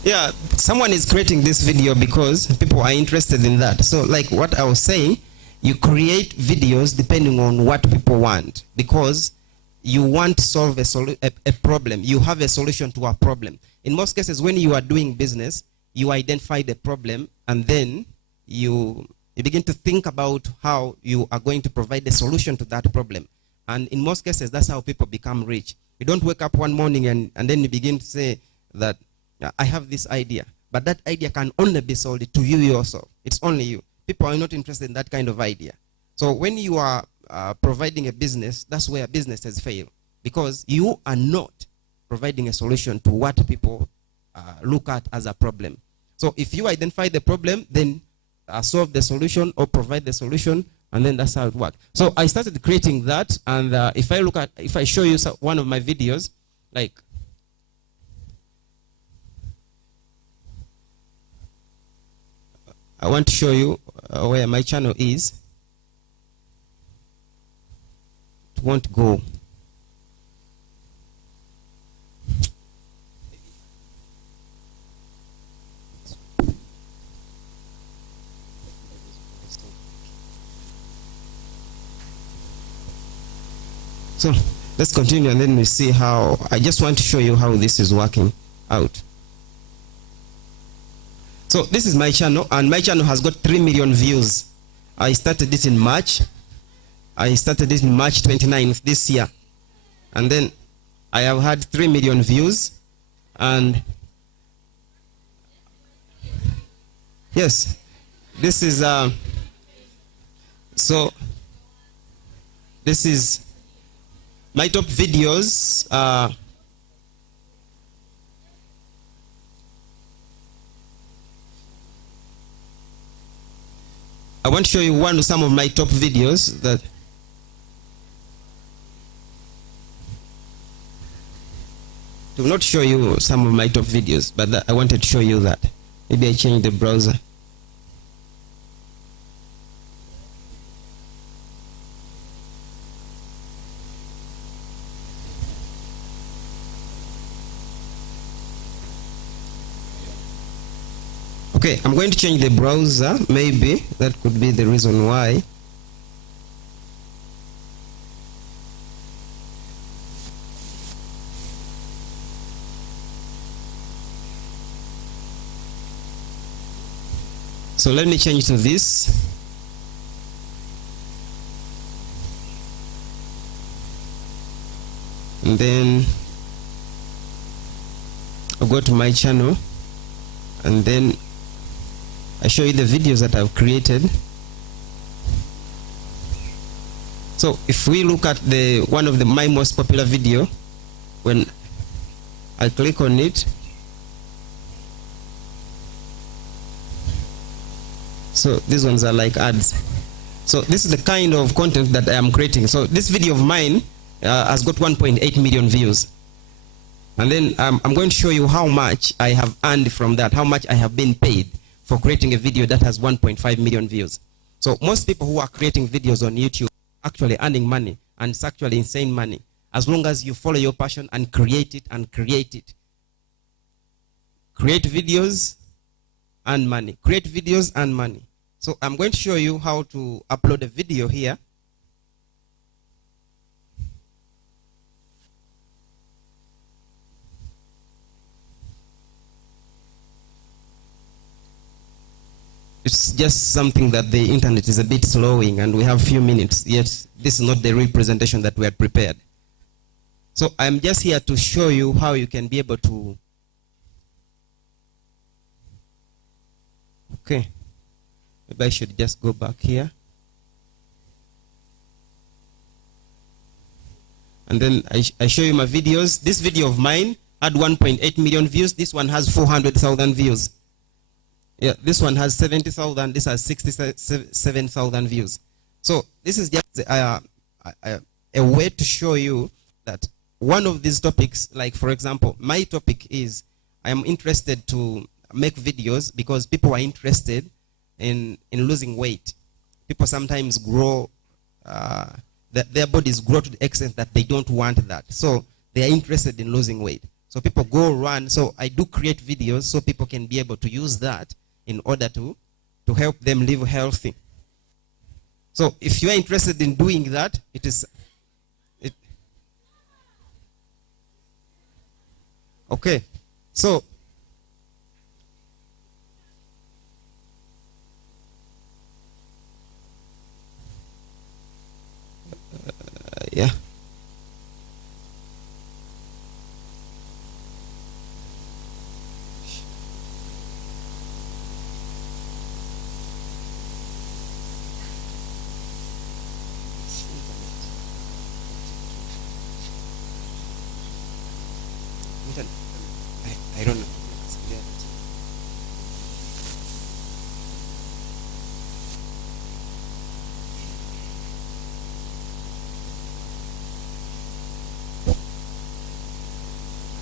Yeah, someone is creating this video because people are interested in that. So like what I was saying, you create videos depending on what people want, because you want to solve a problem. You have a solution to a problem. In most cases, when you are doing business, you identify the problem and then you begin to think about how you are going to provide the solution to that problem. And in most cases, that's how people become rich. You don't wake up one morning and then you begin to say that, I have this idea. But that idea can only be sold to you yourself. It's only you. People are not interested in that kind of idea. So when you are providing a business, that's where businesses fail. Because you are not providing a solution to what people look at as a problem. So if you identify the problem, then solve the solution or provide the solution, and then that's how it works. So I started creating that, and if I show you one of my videos, like I want to show you where my channel is. It won't go. So let's continue and then we see how, I just want to show you how this is working out. So this is my channel, and my channel has got 3 million views. I started it in March. I started it in March 29th this year. And then I have had 3 million views. And yes, this is, so this is my top videos. I want to show you some of my top videos that I will not show you some of my top videos, but I wanted to show you that. Maybe I change the browser. Okay, I'm going to change the browser. Maybe that could be the reason why. So let me change to this. And then I'll go to my channel, and then I show you the videos that I've created. So if we look at one of my most popular video, when I click on it, so these ones are like ads. So this is the kind of content that I am creating. So this video of mine has got 1.8 million views. And then I'm going to show you how much I have earned from that, how much I have been paid for creating a video that has 1.5 million views. So most people who are creating videos on YouTube are actually earning money, and it's actually insane money. as long as you follow your passion and create it and create it. Create videos and money. Create videos and money. So I'm going to show you how to upload a video here. It's just something that the internet is a bit slowing and we have few minutes, yet this is not the real presentation that we had prepared. So I'm just here to show you how you can be able to. Okay, maybe I should just go back here. And then I show you my videos. This video of mine had 1.8 million views. This one has 400,000 views. Yeah, this one has 70,000. This has 67,000 views. So this is just a way to show you that one of these topics, like for example, my topic is I am interested to make videos because people are interested in losing weight. People sometimes grow, their bodies grow to the extent that they don't want that. So they are interested in losing weight. So people go run. So I do create videos so people can be able to use that in order to help them live healthy. So if you are interested in doing that, okay. So yeah. I don't know.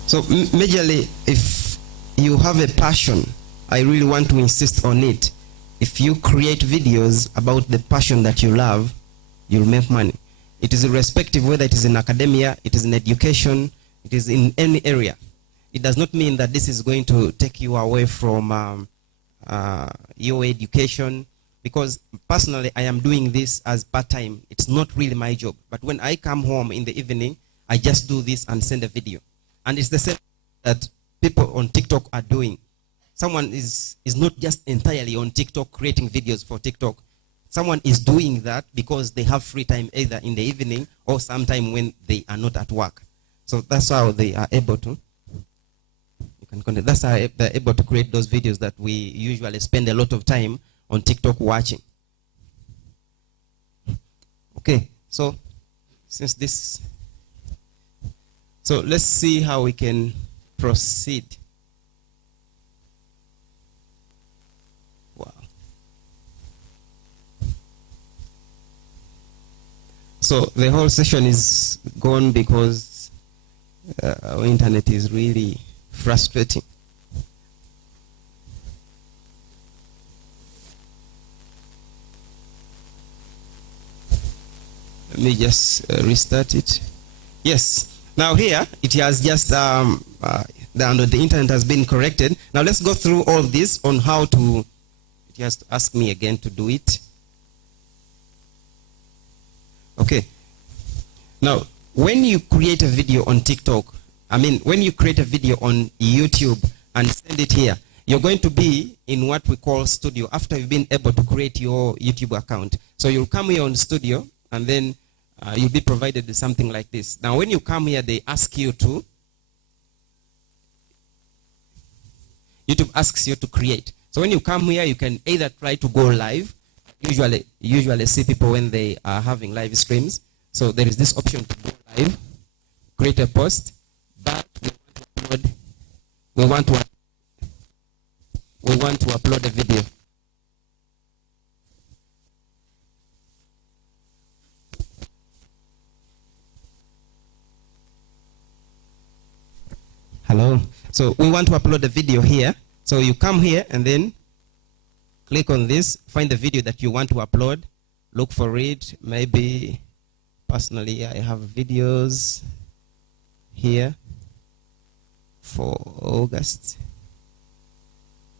So majorly, if you have a passion, I really want to insist on it. If you create videos about the passion that you love, you'll make money. It is irrespective whether it is in academia, it is in education, it is in any area. It does not mean that this is going to take you away from your education, because personally I am doing this as part-time. It's not really my job. But when I come home in the evening, I just do this and send a video. And it's the same that people on TikTok are doing. Someone is not just entirely on TikTok creating videos for TikTok. Someone is doing that because they have free time either in the evening or sometime when they are not at work. So that's how they are able to. That's how they're able to create those videos that we usually spend a lot of time on TikTok watching. Okay, so since this, so let's see how we can proceed. Wow. So the whole session is gone because our internet is really frustrating. Let me just restart it. Yes. Now here it has just the internet has been corrected. Now let's go through all this on how to. It has to ask me again to do it. Okay. Now when you create a video on TikTok, when you create a video on YouTube and send it here, you're going to be in what we call studio after you've been able to create your YouTube account. So you'll come here on studio and then you'll be provided with something like this. Now when you come here, they ask you to, YouTube asks you to create. So when you come here, you can either try to go live. Usually see people when they are having live streams. So there is this option to go live, create a post, but we want to upload a video. Hello. So we want to upload a video here. So you come here and then click on this, find the video that you want to upload, look for it. Maybe personally I have videos. here for August.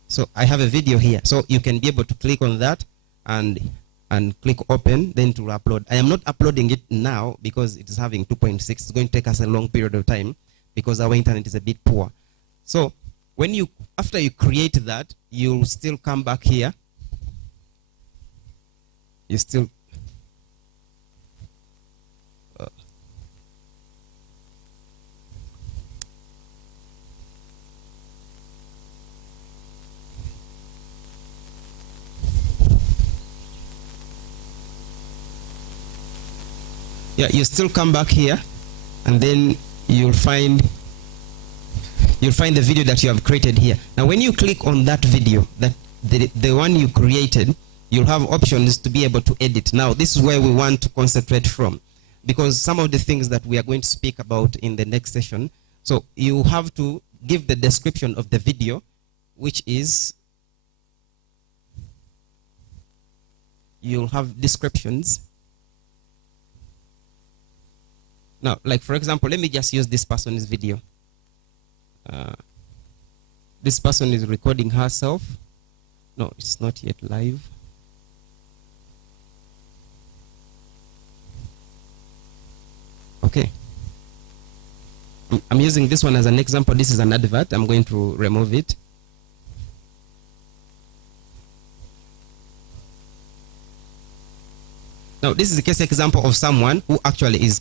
So I have a video here. So you can be able to click on that and click open, then to upload. I am not uploading it now because it is having 2.6. It's going to take us a long period of time because our internet is a bit poor. So when you, after you create that, you'll still come back here. You still you still come back here, and then you'll find the video that you have created here. Now when you click on that video, that the one you created, you'll have options to be able to edit. Now this is where we want to concentrate from, because some of the things that we are going to speak about in the next session, so you have to give the description of the video, which is, you'll have descriptions. Now, like for example, let me just use this person's video. This person is recording herself. No, it's not yet live. Okay. I'm using this one as an example. This is an advert. I'm going to remove it. Now, this is a case example of someone who actually is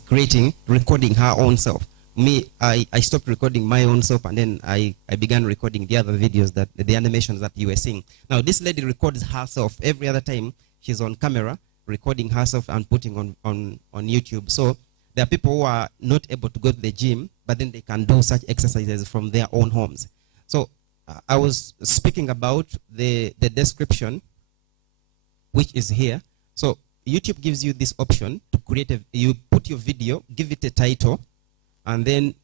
recording her own self. Me, I stopped recording my own self, and then I began recording the other videos, that the animations that you were seeing. Now, this lady records herself every other time she's on camera, recording herself and putting on YouTube. So there are people who are not able to go to the gym, but then they can do such exercises from their own homes. So I was speaking about the description, which is here. So YouTube gives you this option to create you put your video, give it a title, and then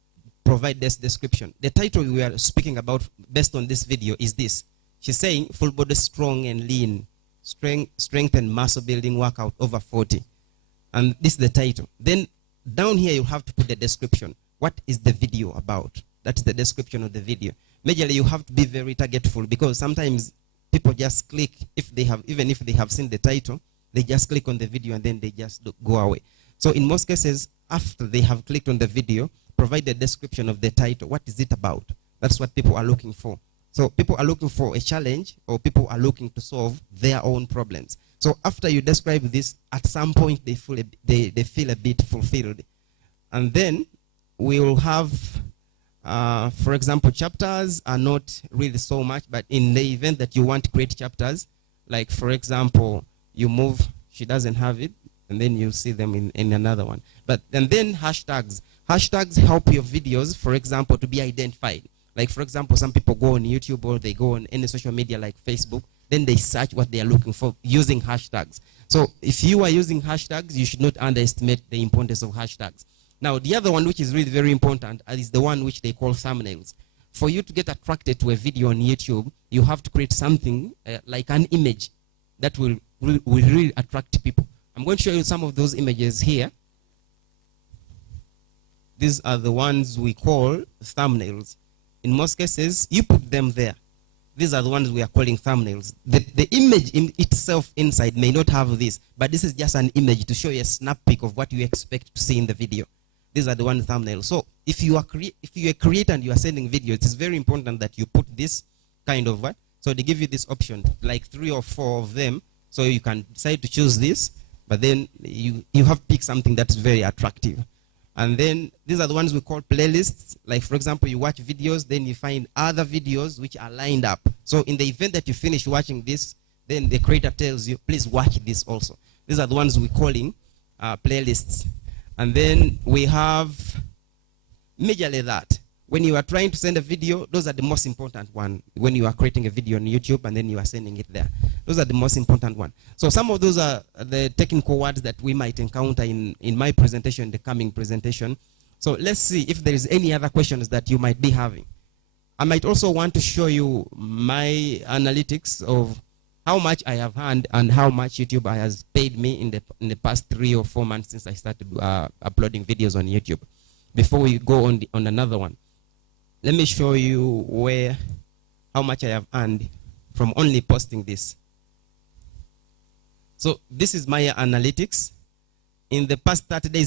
provide this description. The title we are speaking about based on this video is this. She's saying full body strong and lean, strength and muscle building workout over 40. And this is the title. Then down here you have to put the description. What is the video about? That's the description of the video. Majorly you have to be very targetful, because sometimes people just click, even if they have seen the title, they just click on the video and then they just go away. So in most cases, after they have clicked on the video, provide the description of the title. What is it about? That's what people are looking for. So people are looking for a challenge, or people are looking to solve their own problems. So after you describe this, at some point they feel a bit fulfilled. And then we will have, for example, chapters are not really so much, but in the event that you want to create chapters, like for example, you move, she doesn't have it, and then you see them in another one. And then hashtags. Hashtags help your videos, for example, to be identified. Like for example, some people go on YouTube or they go on any social media like Facebook, then they search what they are looking for using hashtags. So if you are using hashtags, you should not underestimate the importance of hashtags. Now, the other one which is really very important is the one which they call thumbnails. For you to get attracted to a video on YouTube, you have to create something like an image that will really attract people. I'm going to show you some of those images here. These are the ones we call thumbnails. In most cases, you put them there. These are the ones we are calling thumbnails. The image in itself inside may not have this, but this is just an image to show you a snap peek of what you expect to see in the video. These are the one thumbnails. So if you are a creator and you are sending video, it is very important that you put this kind of what. So they give you this option, like 3 or 4 of them. So you can decide to choose this, but then you have picked something that's very attractive. And then these are the ones we call playlists. Like for example, you watch videos, then you find other videos which are lined up. So in the event that you finish watching this, then the creator tells you, please watch this also. These are the ones we're calling playlists. And then we have majorly that. When you are trying to send a video, those are the most important one. When you are creating a video on YouTube and then you are sending it there. Those are the most important one. So some of those are the technical words that we might encounter in my presentation, the coming presentation. So let's see if there is any other questions that you might be having. I might also want to show you my analytics of how much I have earned and how much YouTube has paid me in the past 3 or 4 months since I started uploading videos on YouTube. before we go on another one. Let me show you how much I have earned from only posting this. So this is my analytics. In the past 30 days,